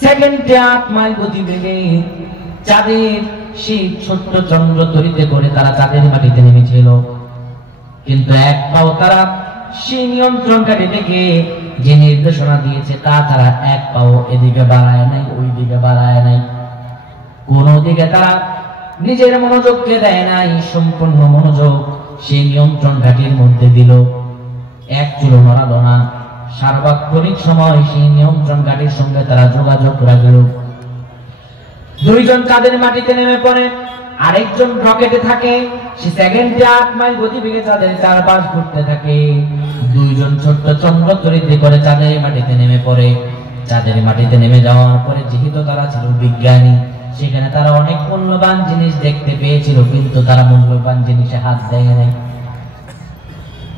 সেকেন্ডে 8 মাইল গতিবেগে চাঁদের সেই ছোট্ট চন্দ্র তরিতে করে তারা চাঁদের মাটিতে নেমেছিল। কিন্তু এক পাও তারা সেই নিয়ন্ত্রণ ঘাঁটি থেকে যে নির্দেশনা দিয়েছে তা তারা এক পাও এদিকে বাড়ায় নাই, ওই দিকে বাড়ায় নাই, কোন দিকে তারা নিজের মনোযোগকে দেয় নাই। সম্পূর্ণ মনোযোগ সেই নিয়ন্ত্রণ ঘাঁটির মধ্যে দিল, এক চুলো নড়ালো না। সার্বক্ষণিক সময় সেই নিয়ন্ত্রণ ঘাঁটির সঙ্গে তারা যোগাযোগ রাখল। দুইজন চাঁদের মাটিতে নেমে পড়ে, আরেকজন রকেটে থাকে। সে সেকেন্ডে 8 মাইল গতিবেগে চাঁদের চারপাশ ঘুরতে থাকে। দুইজন ছোট্ট চন্দ্র তরিতে করে চাঁদের মাটিতে নেমে পড়ে। চাঁদের মাটিতে নেমে যাওয়ার পরে যেহেতু তারা ছিল বিজ্ঞানী, সেখানে তারা অনেক মূল্যবান জিনিস দেখতে পেয়েছিল, কিন্তু তারা মূল্যবান জিনিসে হাত দেয় নাই।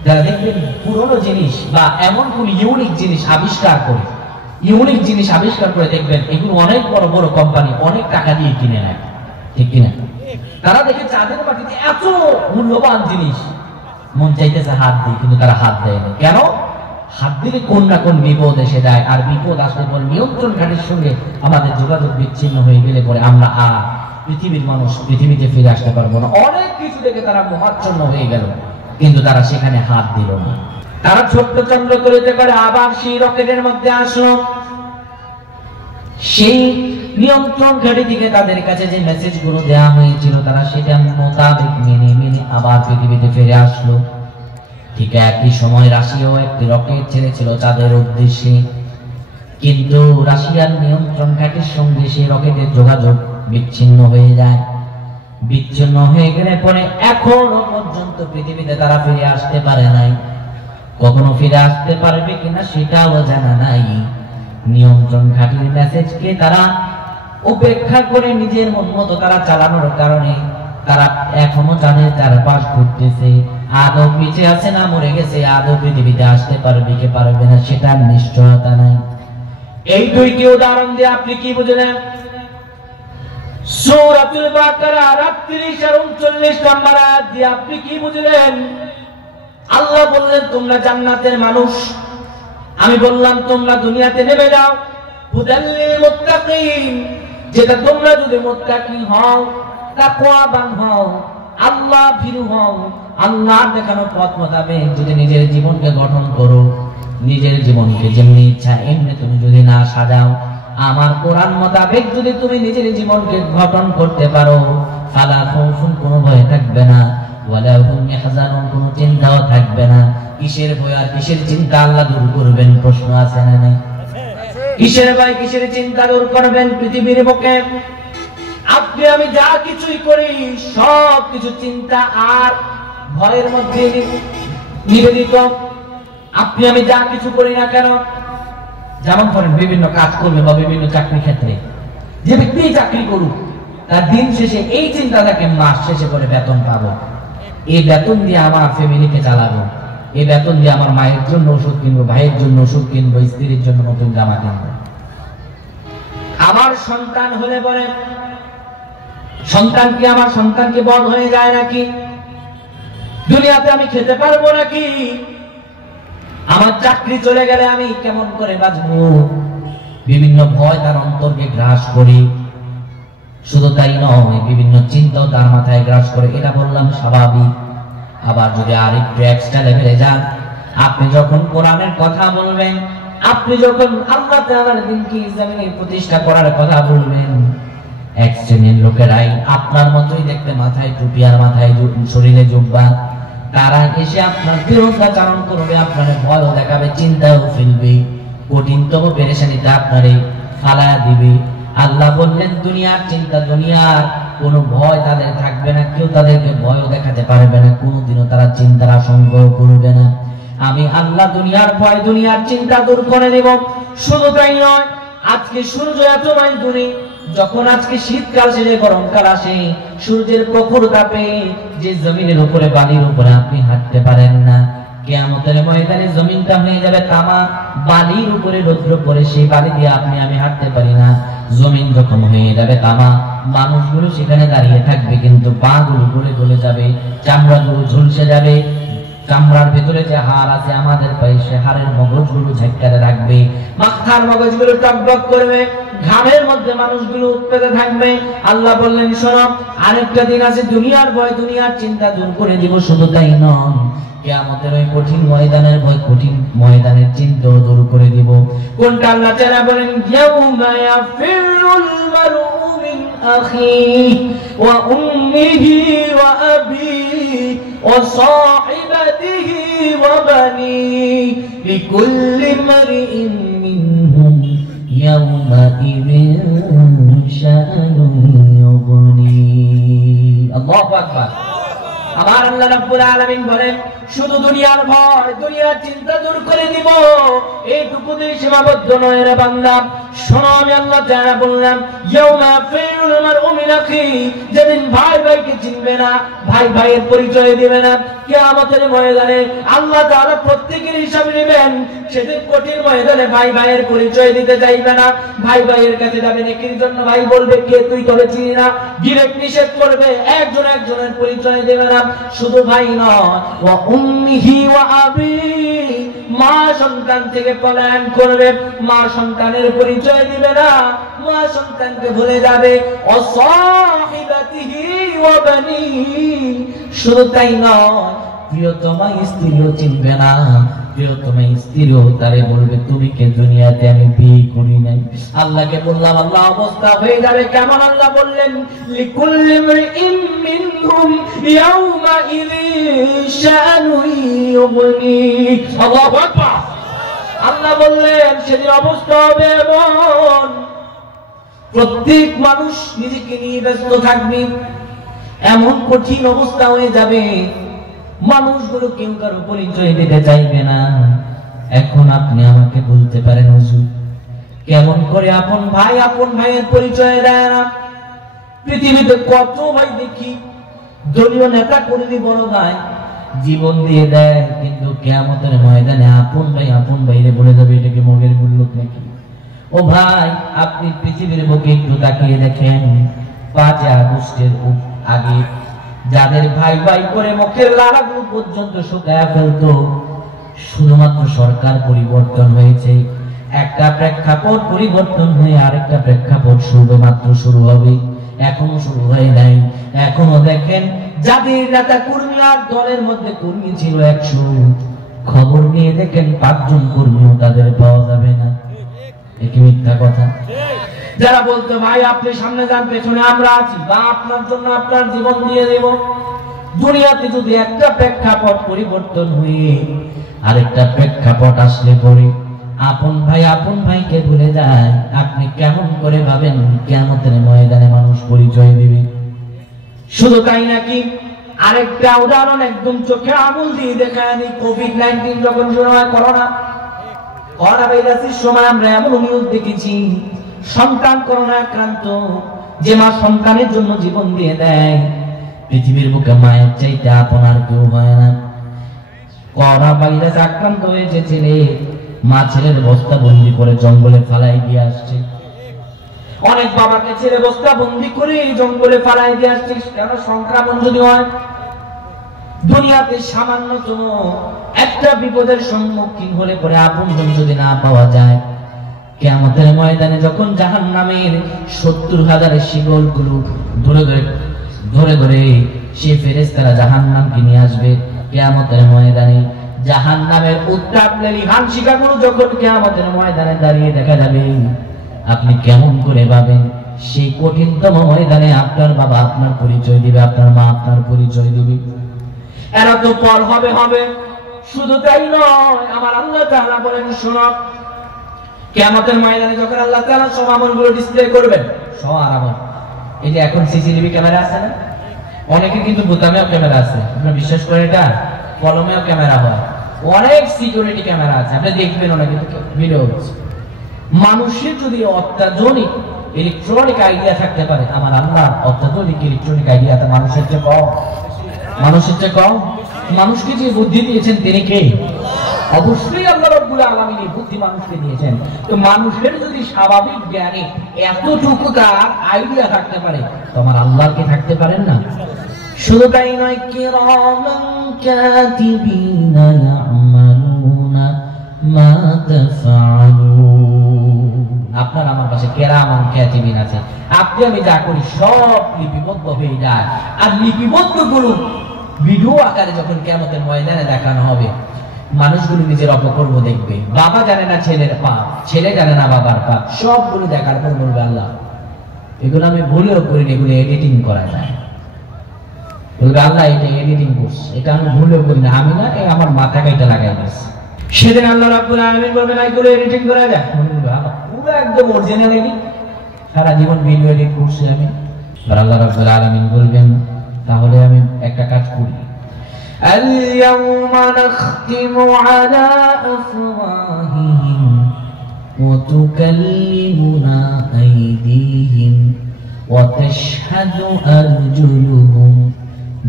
যারা দেখবেন পুরনো জিনিস বা এমন কোন ইউনিক জিনিস আবিষ্কার করে দেখবেন এগুলো অনেক বড় বড় কোম্পানি অনেক টাকা দিয়ে কিনে নেয়, ঠিক কিনা? তারা দেখে চাঁদের মাটিতে এত মূল্যবান জিনিস, মন চাইতেছে হাত দিই, কিন্তু তারা হাত দেয় না। কেন? হাত দিলে কোন না কোন বিপদ এসে যায়, আর বিপদ আসলে পরে নিয়ন্ত্রণ ঘাঁটির সঙ্গে আমাদের যোগাযোগ বিচ্ছিন্ন হয়ে গেলে পরে আমরা আর পৃথিবীর মানুষ পৃথিবীতে ফিরে আসতে পারবো না। অনেক কিছু দেখে তারা মোহাচ্ছন্ন হয়ে গেল, কিন্তু তারা সেখানে হাত দিল না। তারা ছোট্ট চন্দ্র তরিতে করে আবার সেই রকেটের মধ্যে আসলো। সেই নিয়ন্ত্রণ ঘাঁটি থেকে তাদের কাছে যে মেসেজ গুলো দেওয়া হয়েছিল তারা সেটা মোতাবেক মেনে আবার পৃথিবীতে ফিরে আসলো। ঠিক একই সময় রাশিয়াও একটি রকেট ছেড়েছিল চাঁদের উদ্দেশ্যে, কিন্তু রাশিয়ার নিয়ন্ত্রণ ঘাঁটির সঙ্গে সেই রকেটের যোগাযোগ বিচ্ছিন্ন হয়ে যায়। বিচ্ছিন্ন হয়ে গেলে পরে এখনো পর্যন্ত পৃথিবীতে তারা ফিরে আসতে পারে নাই। কখনো ফিরে আসতে পারবে কিনা সেটাও জানা নাই। নিয়ন্ত্রণ ঘাঁটির মেসেজকে তারা উপেক্ষা করে নিজের মন মতো তারা চালানোর কারণে তারা এখনো চাঁদের চারপাশ ঘুরতেছে। আদৌ বেঁচে আছে না মরে গেছে, আদৌ পৃথিবীতে আসতে পারবে কি পারবে না সেটার নিশ্চয়তা নাই। এই দুইটি উদাহরণ দিয়ে আপনি কি বুঝলেন? সূরাতুল বাকারা ৩৮ আর ৩৯ নম্বর আয়াত দিয়ে আপনি কি বুঝলেন? আল্লাহ বললেন তোমরা জান্নাতের মানুষ, আমি বললাম তোমরা দুনিয়াতে নেমে যাও। হুদাল লিল মুত্তাকিন, যেটা তোমরা যদি মুত্তাকি হও, তাকওয়াবান হও, আল্লাহ ভীরু হও, আল্লাহর দেখানো পথ মোতাবেক যদি নিজের জীবনকে গঠন করো, নিজের জীবনকে যেমনি ইচ্ছা এমনি তুমি যদি না সাজাও, আমার কোরআন মোতাবেক যদি তুমি নিজের জীবনকে গঠন করতে পারো, ফালা খাউফুন, কোনো ভয় থাকবে না, ওয়ালা হুম ইয়াহজানুন, কোনো চিন্তাও থাকবে না। কিসের ভয় আর কিসের চিন্তা আল্লাহ দূর করবেন? প্রশ্ন আছে না নাই? কিসের ভয় কিসের চিন্তা দূর করবেন? পৃথিবীর বুকে আপনি আমি যা কিছুই করি সব কিছু চিন্তা আর ভয়ের মধ্যে নিবেদিত। আপনি আমি যা কিছু করি না কেন, যেমন করেন বিভিন্ন কাজ করবে বা বিভিন্ন চাকরি ক্ষেত্রে, যে ব্যক্তি চাকরি করুক তার দিন শেষে এই চিন্তা থাকে মাস শেষে করে বেতন পাবো, এই বেতন দিয়ে আমার ফ্যামিলিকে চালাবো, এই বেতন দিয়ে আমার মায়ের জন্য ওষুধ কিনবো, ভাইয়ের জন্য ওষুধ কিনবো, স্ত্রীর জন্য নতুন জামা কিনবো। আমার সন্তান হলে পরে আমার সন্তানকে বড় হয়ে যায় নাকি? দুনিয়াতে আমি খেতে পারবো নাকি? আমার চাকরি চলে গেলে আমি কেমন করে বাঁচবো? বিভিন্ন ভয় তার অন্তরকে গ্রাস করে। শুধু তাই নয়, বিভিন্ন চিন্তাও তার মাথায় গ্রাস করে। এটা বললাম স্বাভাবিক। আবার যদি আর একটু এক্সট্রা লেভেলে যান, আপনি যখন কোরআনের কথা বলবেন, আপনি যখন আল্লাহ তাআলার দ্বীনকে জমিনে প্রতিষ্ঠা করার কথা বলবেন, এক শ্রেণীর লোকেরাই আপনার মতোই দেখতে মাথায় টুপি আর মাথায় শরীরে জুব্বা, তারা এসে আপনার বিরুদ্ধাচরণ করবে, আপনার ভয়ও দেখাবে, চিন্তাও ফেলবে, কঠিনতম পেরেশানিতে আপনারে ফালায়া দিবে। আল্লাহ বললেন দুনিয়ার চিন্তা, দুনিয়ার কোনো ভয় তাদের থাকবে না, কেউ তাদেরকে ভয়ও দেখাতে পারবে না, কোনোদিনও তারা চিন্তার আশঙ্কাও করবে না। আমি আল্লাহ দুনিয়ার ভয় দুনিয়ার চিন্তা দূর করে দেব। শুধু তাই নয়, আজকে সূর্য এত মাইল দূরে, যখন আজকে শীতকাল শেষে গরমকাল আসে, সূর্যের প্রখর তাপে যে জমিনের উপরে বালির উপরে আপনি হাঁটতে পারেন না, কিয়ামতের ময়দানে জমিনটা হয়ে যাবে তামা, বালির উপরে রৌদ্র পড়ে সেই বালি দিয়ে আপনি আমি হাঁটতে পারি না। জমিন যখন হয়ে যাবে তামা, মানুষগুলো সেখানে দাঁড়িয়ে থাকবে, কিন্তু পা গুলো গলে গলে যাবে, চামড়াগুলো ঝলসে যাবে, চামড়ার ভেতরে যে হাড় আছে আমাদের পায়ে, সে হাড়ের মগজগুলো ঝাঁকারে রাখবে, মাথার মগজগুলো টকবক করবে, ঘামের মধ্যে মানুষগুলো উৎপেতে থাকবে। আল্লাহ বললেন শোনো, আরেকটা দিন আছে, দুনিয়ার ভয় দুনিয়ার চিন্তা দূর করে দিব। শুধু তাই নয়, কিয়ামতের ওই কঠিন ময়দানের ভয়, কঠিন ময়দানের চিন্তাও দূর করে দিব। কোনটা? আল্লাহ তাআলা বলেন ইয়াউমা ইয়াফিরুল মারউ মিন আখিহি ওয়া উম্মিহি ওয়া আবিহি ওয়া সাহিবাতিহি ওয়া বানিহি লিকুল্লি মারইন মিনহুম ইয়াউমাইযিন শাআনুন ইউগনি। আল্লাহু আকবার। আমার আল্লাহ রাব্বুল আলামিন বলেন শুধু দুনিয়ার ভয় দুনিয়ার চিন্তা দূর করে দিব, এইটুকু দিয়ে সীমাবদ্ধ নয় রে বান্দা। শোনো, আমি আল্লাহ তাআলা বললাম ইয়াউমা ফিরুল মারউ মিন আখিহি, যেদিন ভাই ভাইকে চিনবে না, ভাই ভাইয়ের পরিচয় দিবে না, কিয়ামতের ময়দানে আল্লাহ তাআলা প্রত্যেকের হিসাব নেবেন। সেদিন কঠিন ময়দানে ভাই ভাইয়ের পরিচয় দিতে চাইবে না, ভাই ভাইয়ের কাছে যাবে নেকির জন্য, ভাই বলবে কে তুই, তোরে চিনি না, ডিরেক্ট নিষেধ করবে, একজন একজনের পরিচয় দেবে না। শুধু ভাই নয়, ওয়া উম্মিহি ওয়া আবিহি, মা সন্তান থেকে পলায়ন করবে, মা সন্তানের পরিচয় দিবে না, মা সন্তানকে ভুলে যাবে। ওয়া সাহিবাতিহি ওয়া বানিহি, শুধু তাই নয়, প্রিয়তমা স্ত্রীও চিনবে না, প্রিয়তমা স্ত্রীও তারে বলবে তুমি কে, দুনিয়াতে আমি বিয়ে করি নাই। আল্লাহকে বললাম আল্লাহ অবস্থা হয়ে যাবে কেমন? আল্লাহ বললেন লিকুল্লি ইমরিইন মিনহুম ইয়াওমা ইযিন শানুন ইউগনি। আল্লাহু আকবার। আল্লাহ বললেন সেদিন অবস্থা হবে এমন, প্রত্যেক মানুষ নিজেকে নিয়ে ব্যস্ত থাকবে, এমন কঠিন অবস্থা হয়ে যাবে মানুষগুলো কেউ কারো পরিচয় দিতে চাইবে না। এখন আপনি আমাকে বলতে পারেন হুজুর কেমন করে আপন ভাইয়ের পরিচয় দেয় না? পৃথিবীতে কত ভাই দেখি দলীয় নেতা কর্মী বড় ভাই জীবন দিয়ে দেয়, কিন্তু কিয়ামতের ময়দানে আপন ভাইরে বলে যাবে এটা কি মগের মূল্য নাকি? ও ভাই আপনি পৃথিবীর বুকে একটু তাকিয়ে দেখেন, 5 আগস্টের আগে যাদের ভাই করে মুখের লালাগুলো পর্যন্ত শুকায়া ফেলতো, শুধুমাত্র সরকার পরিবর্তন হয়েছে, একটা প্রেক্ষাপট পরিবর্তন হয়ে আরেকটা প্রেক্ষাপট শুধুমাত্র শুরু হবে, এখনো শুরু হয় নাই। এখনো দেখেন যাদের নেতা কর্মী আর দলের মধ্যে কর্মী ছিল 100, খবর নিয়ে দেখেন 5 জন কর্মীও তাদের পাওয়া যাবে না। একই মিথ্যা কথা। যারা বলতো ভাই আপনি সামনে যান পেছনে আমরা আছি, বা আপনার জন্য আপনার জীবন দিয়ে দেব, দুনিয়াতে যদি একটা প্রেক্ষাপট পরিবর্তন হয়ে আরেকটা প্রেক্ষাপট আসলে পরে আপন ভাইকে ভুলে যায়, আপনি কেমন করে ভাবেন কিয়ামতের ময়দানে মানুষ পরিচয় দিবে? শুধু তাই নাকি, আরেকটা উদাহরণ একদম চোখে আঙুল দিয়ে দেখায়, কোভিড-19 যখন শুরু হয়, করোনা ভাইরাসের সময় আমরা এমন নিউজ দেখেছি, সন্তান করোনা আক্রান্ত, যে মা সন্তানের জন্য জীবন দিয়ে দেয়, পৃথিবীর বুকে মায়ের চাইতে আপন আর কেউ হয় না। করোনা ভাইরাস আক্রান্ত হয়েছে ছেলে, মা ছেলের বস্তা বন্দি করে জঙ্গলে ফালাই দিয়ে আসছে। অনেক বাবাকে ছেলে বস্তা বন্দি করে জঙ্গলে ফালাই দিয়ে আসছে, কেন? সংক্রমণ যদি হয়, দুনিয়াতে সামান্যতম একটা বিপদের সম্মুখীন হলে পরে আপনজন যদি না পাওয়া যায়, কিয়ামতের ময়দানে যখন জাহান্নামের 70,000 শিকলগুলো ধরে ধরে সে ফেরেশতারা জাহান্নামকে নিয়ে আসবে, কিয়ামতের ময়দানে জাহান্নামের উত্তাপ লেলিহান শিখাগুলো যখন কিয়ামতের ময়দানে দাঁড়িয়ে দেখা যাবে, আপনি কেমন করে ভাবেন সেই কঠিনতম ময়দানে আপনার বাবা আপনার পরিচয় দিবে, আপনার মা আপনার পরিচয় দিবে? এরা তো পর হবে। শুধু তাই নয়, আমার আল্লাহ তাআলা বলেন শোনো, কিয়ামতের ময়দানে যখন আল্লাহ তাআলা সব আমলগুলো ডিসপ্লে করবেন, সব আমল, এই যে এখন সিসিটিভি ক্যামেরা আছে না, অনেকে কিন্তু বোতামেও ক্যামেরা আছে, আপনারা বিশ্বাস করেন? এটা কলমেও ক্যামেরা হয়, অনেক সিকিউরিটি ক্যামেরা আছে, আপনি দেখবেন অনেক ভিডিও হচ্ছে। মানুষের যদি অত্যাধুনিক ইলেকট্রনিক আইডিয়া থাকতে পারে, আমার আল্লাহ অত্যাধুনিক ইলেকট্রনিক আইডিয়া মানুষের চেয়ে কম। মানুষকে যে বুদ্ধি দিয়েছেন তিনি কে? অবশ্যই আল্লাহ রাব্বুল আলামিন এই বুদ্ধি মানুষকে দিয়েছেন। তো মানুষের যদি স্বাভাবিক জ্ঞানে এতটুকু তার আইডিয়া থাকতে পারে, তো আমার আল্লাহর কি থাকতে পারেন না? শুধু তাই নয়, কিরামান কাতিবিনা ইয়ামালুনা মা তাফআলুন। আপনার আমার কাছে কিরামান কাতিবিন আছে, আপনি আমি যা করি সব লিপিবদ্ধ হয়ে যায়, আর লিপিবদ্ধ গুলো ভিডিও আকারে যখন কিয়ামতের ময়দানে দেখানো হবে, মানুষগুলো নিজের অপকর্ম দেখবে। বাবা জানে না ছেলের পাপ, ছেলে জানে না বাবার পাপ, সবগুলো দেখার পর বলবে আল্লাহ এগুলো আমি ভুলেও করিনি, এগুলো এডিটিং করা যায়। বলবে আল্লাহ এটা এডিটিং করছে, এটা আমি ভুলেও করি না, আমি না, আমার মাথাকে এটা লাগাই দিয়েছে। সেদিন আল্লাহ রাব্বুল আলামিন বলবেন না এগুলো এডিটিং করা যায়? বলবে আল্লাহ পুরো একদম অরিজিনাল এডিট, সারা জীবন ভিডিও এডিট করছি আমি। আর আল্লাহ রাব্বুল আলামিন বলবেন তাহলে আমি একটা কাজ করি, আল-ইয়াওমা নাখতিমু আলা আফওয়াহিহিম ওয়া তুকাল্লিমুনা আইদিহিম ওয়া তাশহাদু আরজুলুহুম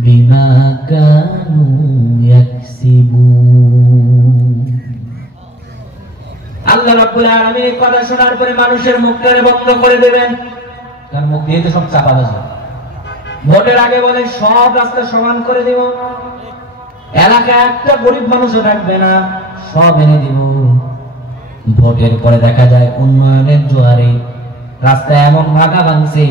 বিমা কানু ইয়াকসিবুন। আল্লাহ রাব্বুল আলামিন এই কথা শোনার পরে মানুষের মুখটারে বন্ধ করে দেবেন, তার মুখ দিয়ে তো সব চাপা যাবে। ভোটের আগে বলে সব রাস্তা সমান করে দেব, এলাকায় একটা গরিব মানুষও থাকবে না, সব এনে দিব। ভোটের পরে দেখা যায় উন্নয়নের জোয়ারে রাস্তা এমন ভাঙা ভাঙছে,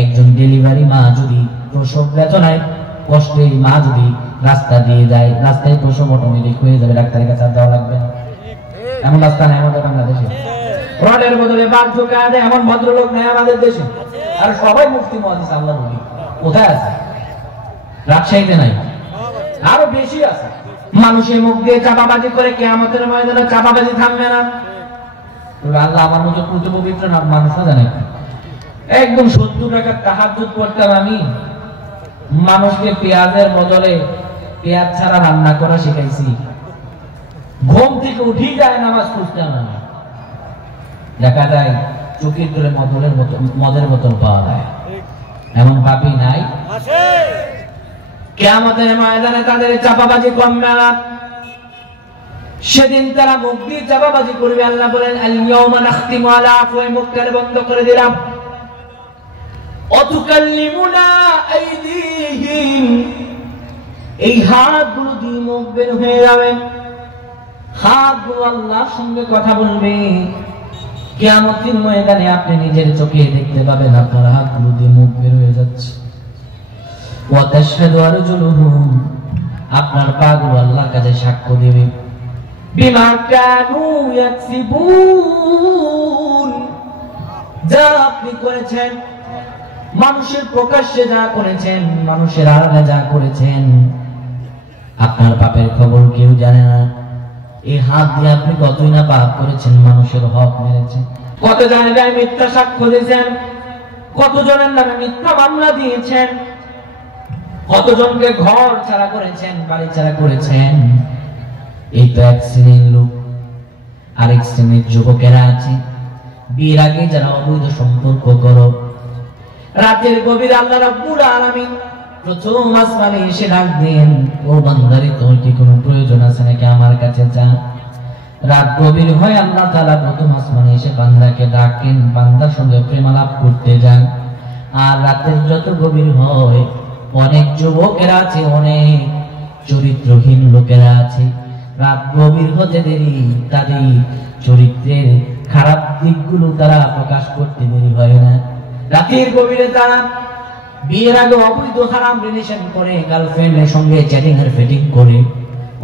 একজন ডেলিভারি মা যদি প্রসব বেদনায় কষ্টে মা যদি রাস্তা দিয়ে যায়, রাস্তায় প্রসব অটোমেটিক হয়ে যাবে, ডাক্তারের কাছে যাওয়া লাগবে না। এমন রাস্তা নেই আমাদের বাংলাদেশে। রডের বদলে বাঘ ঢোকা দেয় এমন ভদ্রলোক নেই আমাদের দেশে। আর সবাই মুফতি মুহাদ্দিস আল্লাহ বলি কোথায় আছে? রাজশাহীতে নাই, আরো বেশি আছে। মানুষের মুখ দিয়ে চাপাবাজি করে কিয়ামতের ময়দানে চাপাবাজি থামবে না। আল্লাহ আমার মতো পুজো পবিত্র না মানুষ না জানে। একদম 70 টাকার তাহাজ্জুদ পড়তাম আমি, মানুষকে পেঁয়াজের বদলে পেঁয়াজ ছাড়া রান্না করা শিখাইছি। ঘুম থেকে উঠি যায় নামাজ পড়তাম না। দেখা যায় চোখের দূরে মদের বোতল পাওয়া যায়, এমন পাপি নাই? কিয়ামতের ময়দানে তাদের চাপাবাজি কমবে না। সেদিন তারা মুখ দিয়ে চাপাবাজি করবে। আল্লাহ বলেন আল ইয়াউমা নাখতিমু আলা আফওয়াহিহিম, মুখকে বন্ধ করে দিলাম। অতুকাল্লিমুনা আইদিহিম, এই হাতগুলো দিয়ে মুখ বের হয়ে যাবে। হাতগুলো আল্লাহর সঙ্গে কথা বলবে। কিয়ামতের ময়দানে আপনি নিজের চোখে দেখতে পাবেন আপনার হাতগুলো দিয়ে মুখ বের হয়ে যাচ্ছে। ওয়া তাশহাদু আরজুলুহুম, আপনার পাগুলো আল্লাহর কাছে সাক্ষ্য দেবে। বিমা কানু ইয়াকসিবুন, যা আপনি করেছেন, মানুষের প্রকাশ্যে যা করেছেন, মানুষের আড়ালে যা করেছেন, আপনার পাপের খবর কেউ জানে না। এই হাত দিয়ে আপনি কতই না পাপ করেছেন, মানুষের হক মেরেছেন, কত জায়গায় মিথ্যা সাক্ষ্য দিয়েছেন, কতজনের নামে মিথ্যা মামলা দিয়েছেন, কতজনকে ঘর ছাড়া করেছেন, বাড়ি ছাড়া করেছেন। এই তো এক শ্রেণীর লোক। আরেক শ্রেণীর যুবকেরা আছে, বিয়ের আগে যারা অবৈধ সম্পর্ক করো, রাতের গভীরে আল্লাহ রাব্বুল আলামিন প্রথম আসমানে এসে ডাক দেন, ও বান্দারে তোর কি কোনো প্রয়োজন আছে নাকি আমার কাছে যা। রাত গভীর হয় আল্লাহ তাআলা প্রথম আসমানে এসে বান্দাকে ডাকেন, বান্দার সঙ্গে প্রেমালাপ করতে যান। আর রাতের যত গভীর হয়, অনেক যুবকেরা আছে, অনেক চরিত্রহীন লোকেরা আছে, রাত গভীর হতে দেরি তাদের চরিত্রের খারাপ দিকগুলো তারা প্রকাশ করতে দেরি হয় না। রাতের গভীরে তারা বিয়ের আগে অবৈধ হারাম রিলেশন করে, গার্লফ্রেন্ডের সঙ্গে চ্যাটিং এর ফেটিং করে,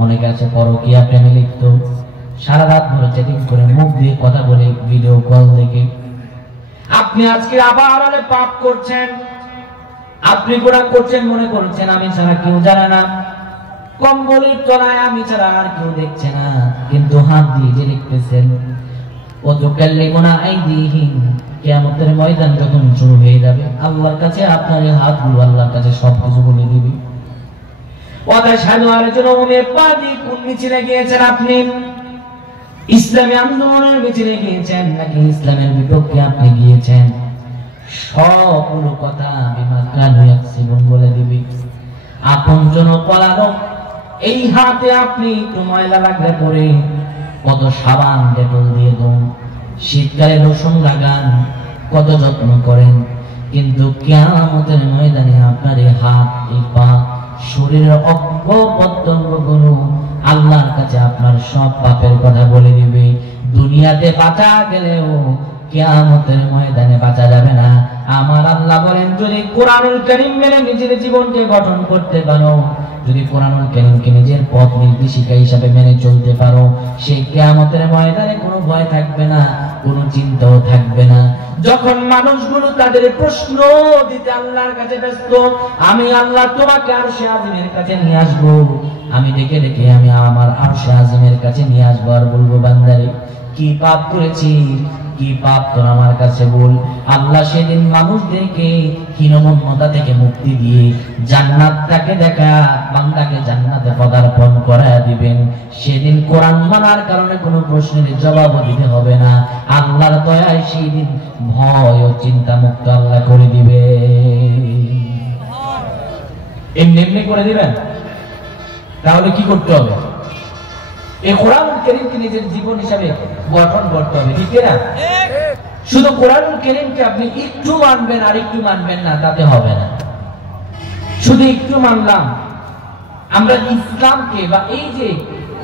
অনেকে আছে পরকীয়া প্রেমে লিপ্ত, সারা রাত ধরে চ্যাটিং করে, মুখ দিয়ে কথা বলে, ভিডিও কল দেখে। আপনি আজকে আবার পাপ করছেন, আপনি গুনাহ করছেন, মনে করছেন আমি ছাড়া কেউ জানে না, কম্বলের তলায় আমি ছাড়া আর কেউ দেখছে না, কিন্তু হাত দিয়ে যে লিখতেছেন। ওয়াতুকাল্লিমুনা আইদিহিম, কিয়ামতের ময়দান যখন শুরু হয়ে যাবে, আল্লাহর কাছে আপনার এই হাতগুলো আল্লাহর কাছে সবকিছু বলে দিবে। ওয়াতাশহাদু আরজুলুহুম, পা দিয়ে কোন মিছিলে গিয়েছেন আপনি? ইসলামী আন্দোলনের মিছিলে গিয়েছেন নাকি ইসলামের বিপক্ষে আপনি গিয়েছেন? সবগুলো কথা বিমা কানু ইয়াকসিবুন বলে দিবে। আপনজন পলাতক, এই হাতে আপনি একটু ময়লা লাগলে পরে কত সাবান ডেটল দিয়ে দেন, শীতকালে লোশন লাগান, কত যত্ন করেন, কিন্তু কিয়ামতের ময়দানে আপনার এই হাত, এই পা, শরীরের অঙ্গ প্রত্যঙ্গগুলো আল্লাহর কাছে আপনার সব পাপের কথা বলে দিবে। দুনিয়াতে বাঁচা গেলেও কিয়ামতের ময়দানে বাঁচা যাবে না। আমার আল্লাহ বলেন, যদি কোরআনুল কারীম মেনে নিজের জীবনকে গঠন করতে পারো, যদি কোরআনুল কারীমকে নিজের পথ নির্দেশিকা হিসাবে মেনে চলতে পারো, সেই কিয়ামতের ময়দানে কোনো ভয় থাকবে না, কোনো চিন্তাও থাকবে না। যখন মানুষগুলো তাদের প্রশ্ন দিতে আল্লাহর কাছে ব্যস্ত, আমি আল্লাহ তোমাকে আরশে আজিমের কাছে নিয়ে আসবো, আমি ডেকে ডেকে আমি আমার আরশে আজিমের কাছে নিয়ে আসবো, আর বলবো বান্দারে কি পাপ করেছি, কি পাপ তোর আমার কাছে বল। আল্লাহ সেদিন মানুষদেরকে হীনমন্যতা থেকে মুক্তি দিয়ে জান্নাতটাকে দেখা, বান্দাকে জান্নাতে পদার্পণ করায় দিবেন। সেদিন কোরআন মানার কারণে কোনো প্রশ্নের জবাব দিতে হবে না। আল্লাহর দয়ায় সেই দিন ভয় ও চিন্তা মুক্ত আল্লাহ করে দিবে। এমনি এমনি করে দিবেন? তাহলে কি করতে হবে? এই কোরআনুল কারীমকে নিজের জীবন হিসাবে গঠন করতে হবে, ঠিক না? শুধু কোরআনুল কারীমকে আপনি একটু মানবেন আর একটু মানবেন না, তাতে হবে না। শুধু একটু মানলাম, আমরা ইসলামকে বা এই যে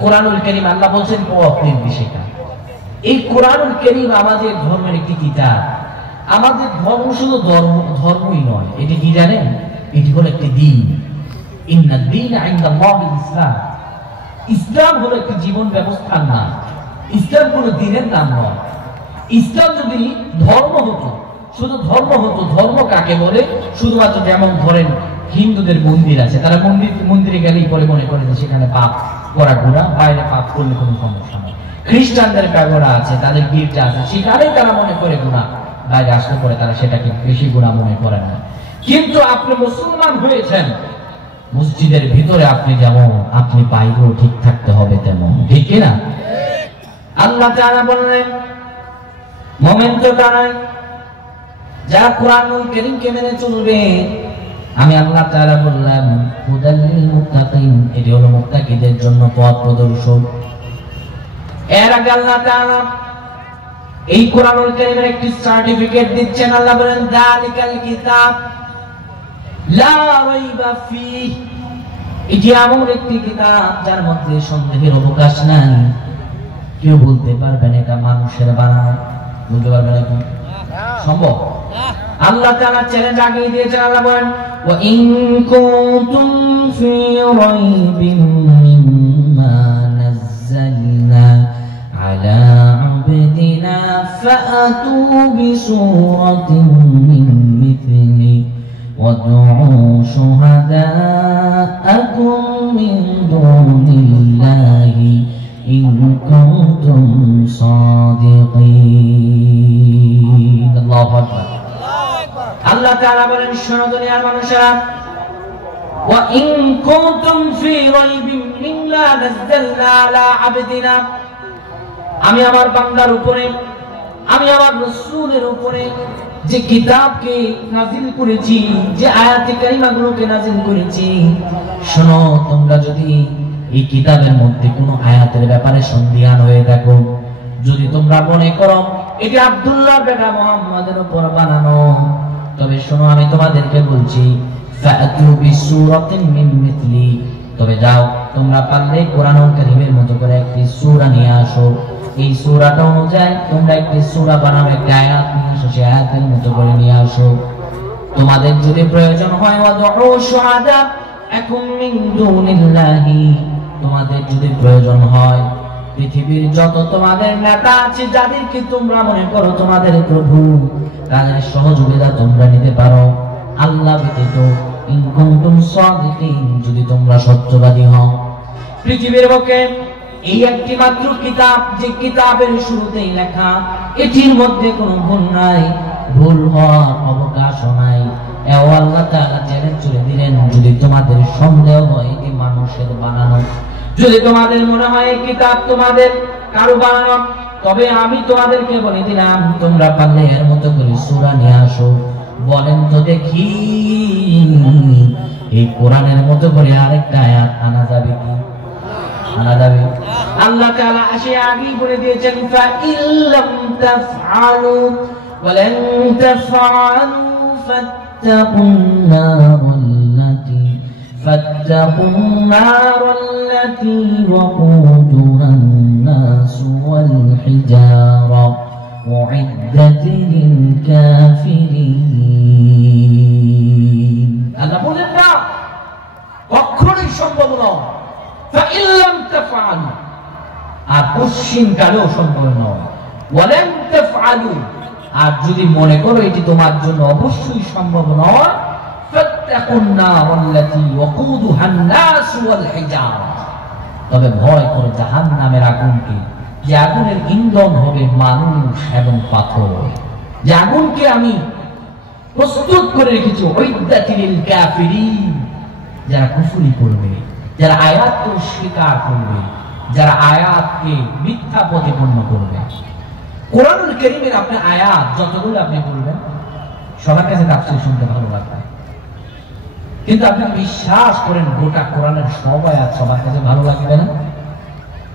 কোরআনুল কারীম আল্লাহ বলছেন পথ নির্দেশিকা, এই কোরআনুল কারীম আমাদের ধর্মের একটি কিতাব। আমাদের ধর্ম শুধু ধর্মই নয়, এটি কি জানেন? এটি হলো একটি দ্বীন। ইন্নাদ দীনা ইনদাল্লাহিল ইসলাম। ইসলাম হলো একটি জীবন ব্যবস্থার নাম, ইসলাম কোনো দিনের নাম নয়। ইসলাম যদি ধর্ম হতো, শুধু ধর্ম হতো, ধর্ম কাকে বলে? শুধুমাত্র যেমন ধরেন হিন্দুদের মন্দির আছে, তারা মন্দিরে গেলেই পরে মনে করে যে সেখানে পাপ করা গুনাহ, বাইরে পাপ করলে কোনো সমস্যা নেই। খ্রিস্টানদের প্যাগোডা আছে, তাদের গির্জা আছে, সেখানেই তারা মনে করে গুনাহ, বাইরে আসলে পরে তারা সেটাকে বেশি গুনাহ মনে করে না। কিন্তু আপনি মুসলমান হয়েছেন, মসজিদের ভিতরে আপনি যেমন, আপনি বাইরেও ঠিক থাকতে হবে তেমন, ঠিক কি না? আল্লাহ তাআলা বললেন মুমিন তো তারাই যারা কোরআনুল কারীমকে মেনে চলবে। আমি আল্লাহ তাআলা বললাম হুদাল লিল মুত্তাকিন, এটি হলো মুত্তাকিদের জন্য পথ প্রদর্শক। এর আগে আল্লাহ তাআলা এই কোরআনুল কারীমের একটি সার্টিফিকেট দিচ্ছেন। আল্লাহ বলেন যালিকাল কিতাব লা রাইবা ফীহ, এটি এমন একটি কিতাব যার মধ্যে সন্দেহের অবকাশ নাই। কেউ বলতে পারবেন এটা মানুষের বানানো? বলতে পারবেন নাকি? সম্ভব? আল্লাহ তাআলা চ্যালেঞ্জ আগেই দিয়েছেন। আল্লাহ বলেন ওয়া ইন কুনতুম ফি রাইবিন মিম্মা নাযালনা আলা আবদিনা ফাআতু বিসূরাতিন মিন মিথলি ওয়াদউ শুহাদাআকুম মিন দুনিল্লাহি ইন কুনতুম সাদিকিন। আল্লাহু আকবার। আল্লাহ তাআলা বলেন শোনো দুনিয়ার মানুষেরা, ওয়া ইন কুনতুম ফি রাইবিন মিম্মা নাযালনা আলা আবদিনা, আমি আমার বান্দার উপরে, আমি আমার রাসূলের উপরে যে কিতাবকে নাযিল করেছি, যে আয়াতে কারিমাগুলোকে নাযিল করেছি, শোনো তোমরা যদি এই কিতাবের মধ্যে কোনো আয়াতের ব্যাপারে সন্দিহান হয়ে থাকো, যদি তোমরা মনে করো এটা আব্দুল্লাহর বেটা মুহাম্মাদের উপর বানানো, তবে শোনো আমি তোমাদেরকে বলছি ফাআতু বিসূরাতিন মিন মিথলি, তবে যাও তোমরা পারলে কোরআনুল কারীমের মতো করে একটি সূরা নিয়ে আসো। এই সূরাটা অনুযায়ী তোমরা একটি সূরা বানাও, একটা আয়াত নিয়ে আসো, সেই আয়াতের মতো করে নিয়ে আসো। তোমাদের যদি প্রয়োজন হয় ওয়াদউ শুহাদাআকুম মিন দুনিল্লাহি, তোমাদের যদি প্রয়োজন হয় পৃথিবীর যত তোমাদের নেতা আছে, যাদেরকে তোমরা মনে করো তোমাদের প্রভু, তাদের সহযোগিতা তোমরা নিতে পারো আল্লাহ ব্যতীত, ইন কুনতুম সাদিকিন, যদি তোমরা সত্যবাদী হও। পৃথিবীর বুকে এই একটি মাত্র কিতাব, যে কিতাবের শুরুতেই লেখা এটির মধ্যে কোনো ভুল নাই, ভুল হওয়ার অবকাশ নাই। এও আল্লাহ তাআলা চ্যালেঞ্জ করে দিলেন, যদি তোমাদের সন্দেহ হয় এটি মানুষের বানানো, যদি তোমাদের মনে হয় এই কিতাব তোমাদের কারো বানানো, তবে আমি তোমাদেরকে বলে দিলাম তোমরা পারলে এর মতো করে সূরা নিয়ে আসো। বলেন তো দেখি এই কোরআনের মতো করে আরেকটা আয়াত আনা যাবে কি? আনা যাবে? আল্লাহ তাআলা আসে আগেই বলে দিয়েছেন ফা ইল্লাম তাফআলু ওয়া লান তাফআলু ফাত্তাকুন নারাল্লাতী ওয়াকুদুহান নাসু ওয়াল হিজারা উইদ্দাত লিল কাফিরিন। আল্লাহ বলেন না, কখনোই সম্ভব নয়। ফা ইল্লাম তাফআলু, আর পশ্চিম কালেও সম্ভব নয়। ওয়া লান তাফআলু, আর যদি মনে করো এটি তোমার জন্য অবশ্যই সম্ভব নয়, ফাত্তাকুন নারাল্লাতী ওয়াকুদুহান নাসু ওয়াল হিজারা, তবে ভয় করো জাহান্নামের আগুনকে, যে আগুনের ইন্ধন হবে মানুষ এবং পাথর, যে আগুনকে আমি প্রস্তুত করে রেখেছি উইদ্দাত লিল কাফিরিন, যারা কুফরি করবে, যারা আয়াতকে অস্বীকার করবে, যারা আয়াতকে মিথ্যা প্রতিপন্ন করবে। কোরআনুল কারীমের আপনি আয়াত যতগুলো আপনি বলবেন, সবার কাছে তাফসীর শুনতে ভালো লাগবে, কিন্তু আপনি বিশ্বাস করেন গোটা কোরআনের সব আয়াত সবার কাছে ভালো লাগবে না?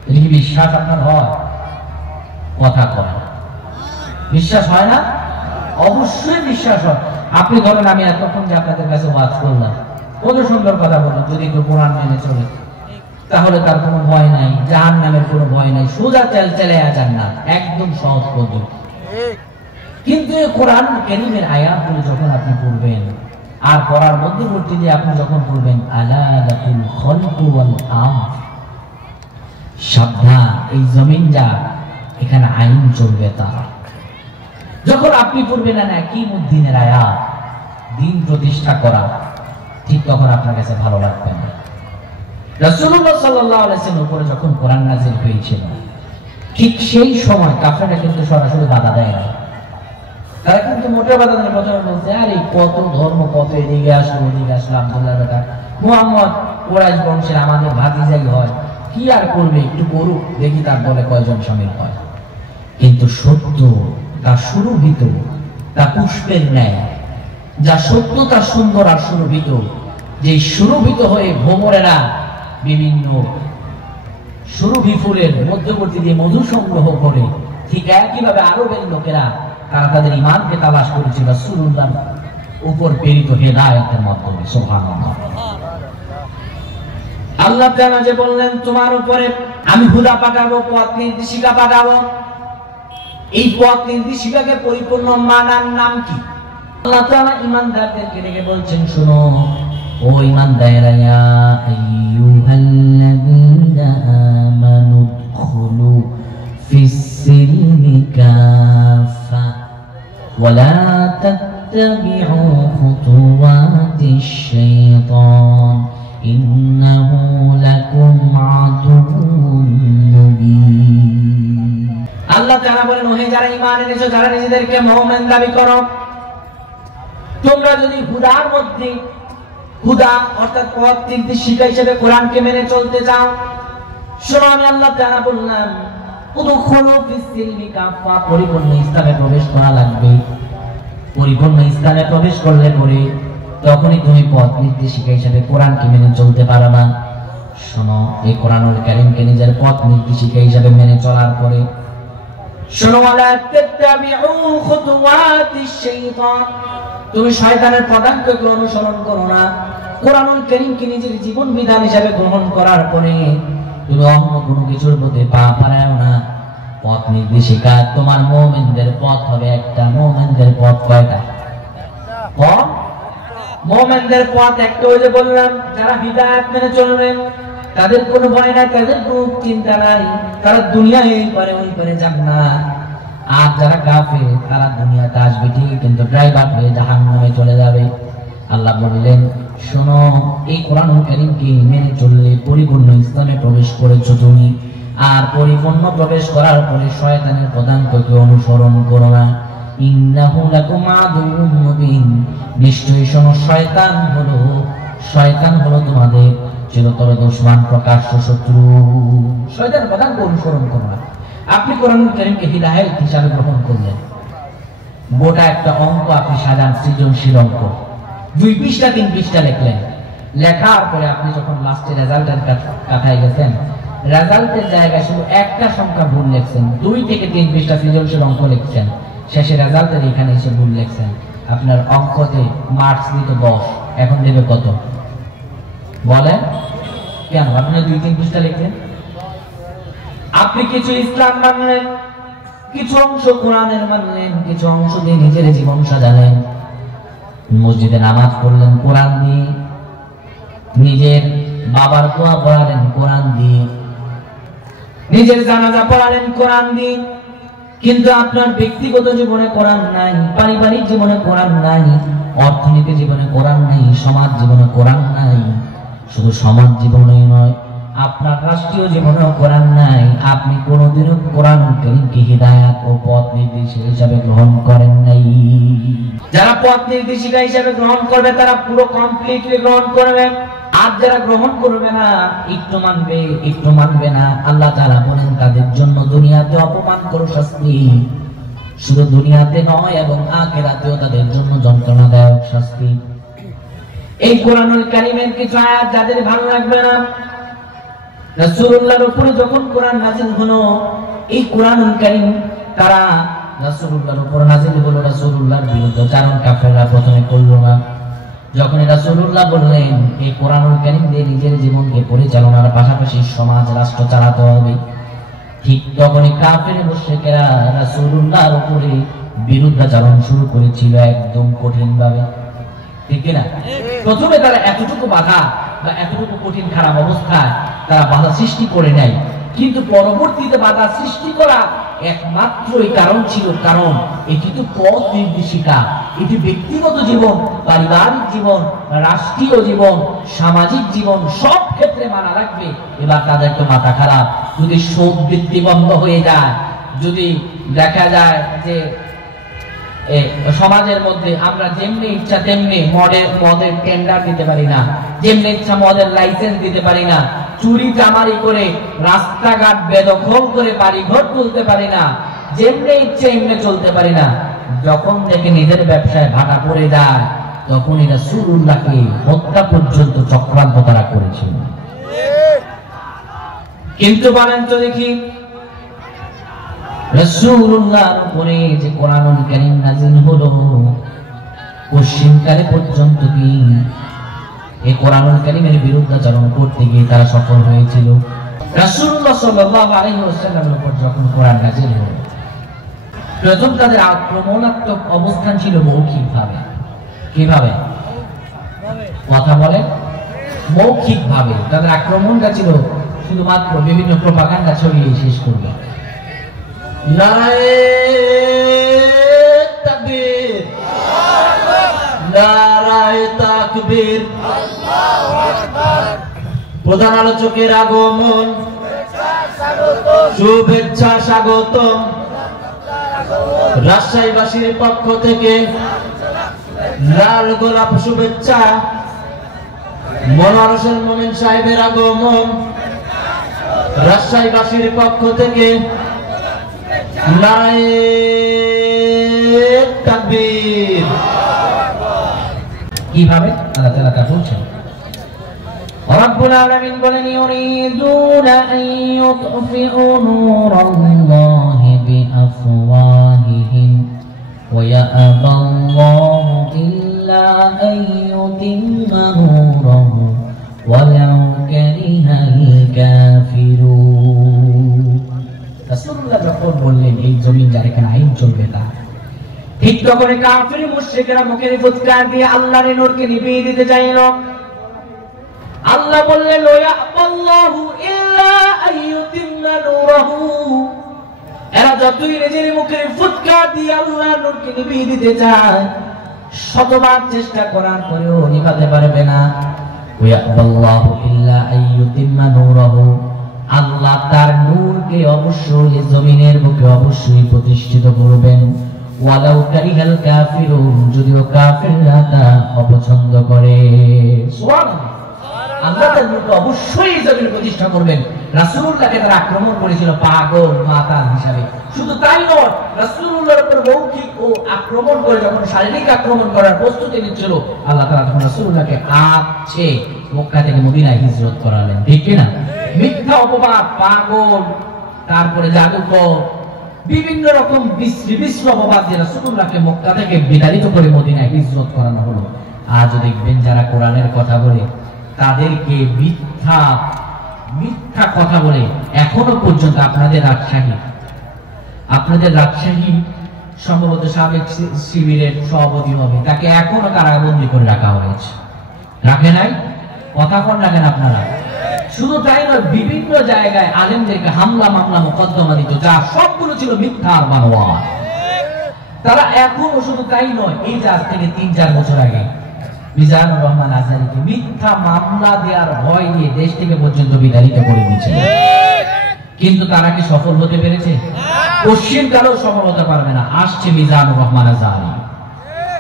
এটা কি বিশ্বাস আপনার হয়? কথা কয় বিশ্বাস হয় না? অবশ্যই বিশ্বাস হয়। আপনি ধরেন আমি এতক্ষণ যে আপনাদের কাছে ওয়াজ করলাম, কত সুন্দর কথা বললাম, যদি একটু কোরআন মেনে চলে তাহলে তার কোনো ভয় নাই, জাহান্নামের কোনো ভয় নাই, সোজা চলে জান্নাত, একদম সহজ পদ্ধতি। কিন্তু কোরআন কারীমের আয়াতগুলো যখন আপনি পড়বেন, আর পড়ার মধ্যবর্তী দিয়ে আপনি যখন পড়বেন আলা লাকুল খালকু ওয়াল আমর, সাবধান এই জমিন যা এখানে আইন চলবে তার। যখন আপনি পড়বেন না কিমুদ্দিনের আয়াত, দিন প্রতিষ্ঠা করা, ঠিক তখন আপনার কাছে ভালো লাগবে না। রাসূলুল্লাহ সাল্লাল্লাহু আলাইহি ওয়াসাল্লামের উপরে যখন কোরআন নাযিল হয়েছিল, ঠিক সেই সময় কাফেররা কিন্তু সরাসরি বাধা দেয় না। তারা কিন্তু মোটা বাধা দেয়, প্রথমে বলছে আরে কত ধর্ম, কত এদিকে আসলো ওদিকে আসলো, আব্দুল্লাহ বেটা মুহাম্মদ কুরাইশ বংশের আমাদের ভাতিজাই হয়, কি আর করবে, একটু করুক দেখি তার দলে কয়জন শামিল হয়। কিন্তু সত্য তা সুরভিত, তা পুষ্পের ন্যায়, যা সত্য তা সুন্দর আর সুরভিত, যে সুরভিত হয়ে ভ্রমরেরা বিভিন্ন সুরভি ফুলের মধ্যবর্তী দিয়ে মধু সংগ্রহ করে, ঠিক একইভাবে আরবের লোকেরা তারা তাদের ঈমানকে তালাশ করেছিল রাসূলুল্লাহর উপর প্রেরিত হেদায়েতের মাধ্যমে। সুবহানাল্লাহ। আল্লাহ তাআলা যে বললেন তোমার উপরে আমি হুদা পাঠাবো, পথ নির্দেশিকা পাঠাবো, এই পথ নির্দেশিকাকে পরিপূর্ণ মানার নাম কি? আল্লাহ তাআলা ঈমানদারদেরকে ডেকে বলছেন শোনো ও ঈমানদারেরা, ইয়া আইয়ুহাল্লাযীনা আমানু দুখুলু ফিস সিলমি কাফা ওয়া লা তাত্তাবিউ খুতুওয়াতিশ শাইতান ইন্নাহু লাকুম আদুউম মুবিন। আল্লাহ তাআলা বলেন ওহে যারা ঈমান এনেছো, যারা নিজেদেরকে মুমিন দাবি করো, তোমরা যদি হুদার মধ্যে, হুদা অর্থাৎ পথ নির্দেশিকা হিসেবে কোরআনকে মেনে চলতে চাও, শোনো আমি আল্লাহ তাআলা বললাম উদখুলু ফিস সিলমি কাফা, পরিপূর্ণ ইসলামে প্রবেশ করা লাগবে। পরিপূর্ণ ইসলামে প্রবেশ করলে পরে তখনই তুমি পথ নির্দেশিকা হিসেবে কোরআনকে মেনে চলতে পারবা। শোনো এই কোরআনুল কারীমকে নিজের পথ নির্দেশিকা হিসেবে মেনে চলার পরে শোনো ওয়ালা তাত্তাবিউ খুতুওয়াতিশ শাইতান, তুমি শয়তানের পদাঙ্ককে অনুসরণ করো না। কোরআনুল কারীমকে নিজের জীবন বিধান হিসেবে গ্রহণ করার পরে তুমি অন্য কোনো কিছুর প্রতি পা বাড়াও না। পথ নির্দেশিকা তোমার মুমিনদের পথ হবে একটা। মুমিনদের পথ কয়টা? পথ মুমিনদের পথ একটা। ওই যে বললাম যারা হিদায়াত মেনে চলবে তাদের কোনো ভয় নাই, তাদের কোনো চিন্তা নাই, তারা দুনিয়ায় এই পারে ওই পারে জান্নাত। আর যারা কাফের তারা দুনিয়াতে আসবে ঠিক, কিন্তু ড্রাইভার হয়ে জাহান্নামে চলে যাবে। আল্লাহ বললেন শোনো এই কোরআনুল কারীমকে মেনে চললে পরিপূর্ণ ইসলামে প্রবেশ করেছো তুমি, আর পরিপূর্ণ প্রবেশ করার পরে শয়তানের পদাঙ্ককে অনুসরণ করো না। ইন্নাহু লাকুম আদুউম মুবিন, নিশ্চয়ই শোনো শয়তান হলো তোমাদের চিরতর দুশমন, প্রকাশ্য শত্রু। শয়তানের পদাঙ্ক অনুসরণ করো না। আপনি কোরআনুল কারীমকে হিদায়াত হিসাবে গ্রহণ করলেন, গোটা একটা অঙ্ক আপনি সাজান, সৃজনশীল অঙ্ক, 2 পৃষ্ঠা 3 পৃষ্ঠা লিখলেন। লেখার পরে আপনি যখন লাস্টে রেজাল্টের কাটায় গেছেন, রেজাল্টের জায়গায় শুধু একটা সংখ্যা ভুল লিখছেন, 2 থেকে 3 পৃষ্ঠা সৃজনশীল অঙ্ক লিখছেন, শেষে রেজাল্টের এখানে এসে ভুল লিখছেন। আপনার অঙ্কতে মার্কস দিত 10, এখন দেবে কত বলেন? কেন? আপনি 2-3 পৃষ্ঠা লিখলেন। আপনি কিছু ইসলাম মানলেন, কিছু অংশ কোরআনের মানলেন, কিছু অংশ দিয়ে নিজের জীবন সাজালেন। মসজিদে নামাজ পড়লেন কোরআন দিয়ে, নিজের বাবার দোয়া পড়ালেন কোরআন দিয়ে, নিজের জানাজা পড়ালেন কোরআন দিয়ে, কিন্তু আপনার ব্যক্তিগত জীবনে কোরআন নাই, পারিবারিক জীবনে কোরআন নাই, অর্থনীতি জীবনে কোরআন নাই, সমাজ জীবনে কোরআন নাই। শুধু সমাজ জীবনেই নয়, আপনার রাষ্ট্রীয় জীবনেও কোরআন নাই। আপনি কোনোদিনও কোরআনুল কারীমকে হিদায়াত ও পথ নির্দেশিকা হিসাবে গ্রহণ করেন নাই। যারা পথ নির্দেশিকা হিসাবে গ্রহণ করবে তারা পুরো কমপ্লিটলি গ্রহণ করবে, আর যারা গ্রহণ করবে না, একটু মানবে না, আল্লাহ তাআলা বলেন তাদের জন্য দুনিয়াতে অপমানকর শাস্তি, শুধু দুনিয়াতে নয় এবং আখিরাতেও তাদের জন্য যন্ত্রণাদায়ক শাস্তি। এই কোরআনুল কারীমের কিছু আয়াত যাদের ভালো লাগবে না, রাসূলুল্লাহর উপরে যখন কোরআন নাযিল হলো, এই কোরআনুল কারীম তারা রাসূলুল্লাহর উপর নাযিল হলো, রাসূলুল্লাহর বিরুদ্ধাচরণ কাফেররা প্রথমে করলো না। যখন রাসূলুল্লাহ বললেন এই কোরআনুল কারীম দিয়ে নিজের জীবনকে পরিচালনার পাশাপাশি সমাজ রাষ্ট্র চালাতে হবে, ঠিক তখনই কাফের মুশরিকেরা রাসূলুল্লাহর উপরে বিরুদ্ধাচরণ শুরু করেছিল একদম কঠিন ভাবে। ঠিক না? প্রথমে তারা এতটুকু বাধা বা এতটুকু কঠিন খারাপ অবস্থায় তারা বাধা সৃষ্টি করে নেয়, কিন্তু পরবর্তীতে বাধা সৃষ্টি করা একমাত্রই কারণ ছিল, কারণ এটি তো পথ নির্দেশিকা, এটি ব্যক্তিগত জীবন, পারিবারিক জীবন, রাষ্ট্রীয় জীবন, সামাজিক জীবন, সব ক্ষেত্রে মানা রাখবে। এবার তাদের তো মাথা খারাপ, যদি শোধ বৃত্তি বন্ধ হয়ে যায়, যদি দেখা যায় যে সমাজের মধ্যে আমরা যেমনি ইচ্ছা তেমনি মদের টেন্ডার দিতে পারি না, যেমনি ইচ্ছা মদের লাইসেন্স দিতে পারি না, চুরি চামারি করে রাস্তাঘাট বেদখল করে বাড়িঘর তুলতে পারি না, যেমনি ইচ্ছে এমনি চলতে পারি না, যখন দেখে নিজের ব্যবসায় ভাটা পড়ে যায়, তখন এরা রাসূলুল্লাহকে হত্যা পর্যন্ত চক্রান্ত তারা করেছিল। কিন্তু বলেন তো দেখি, রাসূলুল্লাহর উপরে যে কোরআনুল কারীম নাযিল হলো, পশ্চিমকালে পর্যন্ত কি এই কোরআনুল কারীমের বিরুদ্ধাচরণ করতে গিয়ে তারা সফল হয়েছিল? রাসূলুল্লাহ সাল্লাল্লাহু আলাইহি ওয়াসাল্লামের উপর যখন কোরআন নাযিল হলো, প্রথম তাদের আক্রমণাত্মক অবস্থান ছিল মৌখিকভাবে। কিভাবে? কথা বলে মৌখিকভাবে তাদের আক্রমণটা ছিল শুধুমাত্র বিভিন্ন প্রপাগান্ডা ছড়িয়ে শেষ করবে। নারায়ে তাকবীর, নারায়ে তাকবীর, আল্লাহু আকবার। প্রধান আলোচকের আগমন, শুভেচ্ছা স্বাগতম। রাজশাহীবাসীর পক্ষ থেকে লাল গোলাপ শুভেচ্ছা। মনোয়ার হোসেন মোমিন সাহেবের আগমন, রাজশাহীবাসীর পক্ষ থেকে নারায়ে তাকবীর। কিভাবে আল্লাহ তাআলা তা বলছেন, রব্বুল আলামিন বলেন, ইউরিদুনা আন ইউতফিউ নূরাল্লাহি বিআফওয়াহিহিম ওয়া ইয়াবাল্লাহু ইল্লা আন ইউতিম্মা নূরাহু ওয়ালাউ কারিহাল কাফিরুন। রাসূলুল্লাহ যখন বললেন এই জমিন যার এখানে আইন চলবে না, ঠিক তখন কাফির মুশরিকরা মুখের ফুৎকার দিয়ে আল্লাহর নূরকে নিভিয়ে দিতে চাইল। আল্লাহ বললেন, ইয়াবাল্লাহু ইল্লা আইয়ুতিম্মা নূরাহু। এরা যতই নিজের মুখের ফুৎকার দিয়ে আল্লাহর নূরকে নিভিয়ে দিতে চায়, শতবার চেষ্টা করার পরেও নিভাতে পারবে না। ইয়াবাল্লাহু ইল্লা আইয়ুতিম্মা নূরাহু। আল্লাহ তার নূরকে অবশ্যই জমিনের বুকে অবশ্যই প্রতিষ্ঠিত করবেন। ওয়ালাউ কারিহাল কাফিরুন, যদিও কাফিররা তা অপছন্দ করে। সুবহানাল্লাহ। আল্লাহ তার নূরকে অবশ্যই জমিনে প্রতিষ্ঠা করবেন। রাসূলুল্লাহকে তারা আক্রমণ করেছিল পাগল মাতাল হিসাবে। শুধু তাই নয়, রাসূলুল্লাহর উপর মৌখিক ও আক্রমণ করে যখন শারীরিক আক্রমণ করার প্রস্তুতি নিচ্ছিল, আল্লাহ তাআলা তখন রাসূলুল্লাহকে আছে মক্কা থেকে মদিনায় হিজরত করালেন। ঠিক কি না? মিথ্যা অপবাদ, পাগল, তারপরে জাদুকর, বিভিন্ন রকম বিশ্রী অপবাদ দিয়ে রাসূলুল্লাহকে মক্কা থেকে বিতাড়িত করে মদিনায় হিজরত করানো হলো। আজ দেখবেন যারা কোরআনের কথা বলে, তাদেরকে মিথ্যা কথা বলে এখনো পর্যন্ত আপনাদের রাজশাহী সম্ভবত সাবেক শিবিরের সভাপতি হবে, তাকে এখনো কারাবন্দী করে রাখা হয়েছে। রাখে নাই? কথা কন রাখেন আপনারা। শুধু তাই নয়, বিভিন্ন জায়গায় আলেমদেরকে হামলা মামলা মোকদ্দমা দিত, যা সবগুলো ছিল মিথ্যার বানোয়াট। তারা এখনো শুধু তাই নয়, এই যে আজ থেকে ৩-৪ বছর আগে মিজানুর রহমান আজহারীকে মিথ্যা মামলা দেওয়ার ভয় দিয়ে দেশ থেকে পর্যন্ত বিতাড়িত করে দিয়েছিল। কিন্তু তারা কি সফল হতে পেরেছে? পশ্চিমকালেও সফল হতে পারবে না। আসছে মিজানুর রহমান আজহারী,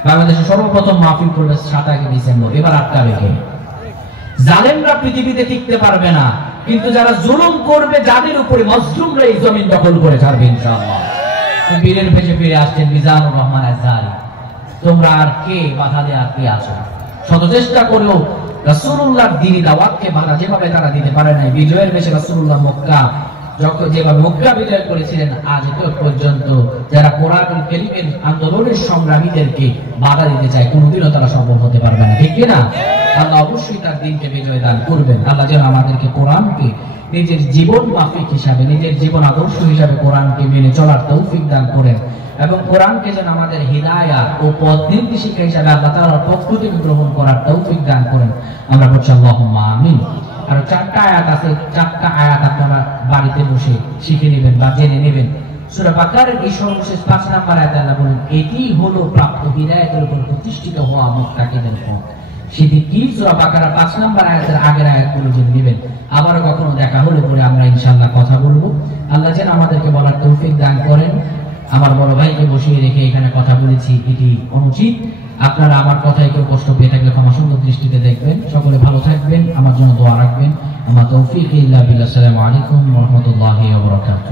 বাংলাদেশে সর্বপ্রথম মাহফিল করবে ২৭ ডিসেম্বর। এবার আটকাবে কে? জালেমরা পৃথিবীতে টিকতে পারবে না, কিন্তু যারা জুলুম করবে যাদের উপরে, মজলুমরা এই জমিন দখল করে ছাড়বে ইনশাআল্লাহ। বীরের ভেসে ফিরে আসছেন মিজানুর রহমান আজহারী। তোমরা আর কে বাধা দেওয়ার কে আছো? শত চেষ্টা করেও রাসূলুল্লাহর দ্বীনি দাওয়াতকে বাধা যেভাবে তারা দিতে পারে নাই, বিজয়ের বেশে রাসূলুল্লাহ মক্কা যখন যেভাবে মক্কা বিজয় করেছিলেন, আজ পর্যন্ত যারা কোরআনুল কারীমের আন্দোলনের সংগ্রামীদেরকে বাধা দিতে চায়, কোনোদিনও তারা সফল হতে পারবে না। ঠিক কি না? আল্লাহ অবশ্যই তার দিনকে বিজয় দান করবেন। আল্লাহ যেন আমাদেরকে কোরআনকে নিজের জীবন মাফিক হিসাবে, নিজের জীবন আদর্শ হিসাবে কোরআনকে মেনে চলার তৌফিক দান করেন এবং কোরআনকে যেন আমাদের হিদায়াত ও পথ নির্দেশিকা হিসাবে আল্লাহ তাআলার পক্ষ থেকে গ্রহণ করার তৌফিক দান করেন। আমরা বলছি আল্লাহুম্মা আমিন। আর 4টা আয়াত আছে, 4টা আয়াত আপনারা বাড়িতে বসে শিখে নেবেন বা জেনে নেবেন। সূরা বাকারার এই সর্বশেষ 5 নম্বর আয়াতে আল্লাহ বলেন, এটি হলো প্রাপ্ত হিদায়াতের উপর প্রতিষ্ঠিত হওয়া মুত্তাকিদের পথ। সেটি কি? সূরা বাকারা 5 নম্বর আয়াতের আগের আয়াতগুলো জেনে নেবেন। আবার কখনো দেখা হলে পরে আমরা ইনশাআল্লাহ কথা বলবো। আল্লাহ যেন আমাদেরকে বলার তৌফিক দান করেন। আমার বড় ভাইকে বসিয়ে রেখে এখানে কথা বলেছি, এটি অনুচিত। আপনারা আমার কথায় কেউ কষ্ট পেয়ে থাকলে ক্ষমা সুন্দর দৃষ্টিতে দেখবেন। সকলে ভালো থাকবেন, আমার জন্য দোয়া রাখবেন। আমার তৌফিক ইল্লা বিল্লাহ। আসসালামু আলাইকুম ওয়া রাহমাতুল্লাহি ওয়া বারাকাতুহু।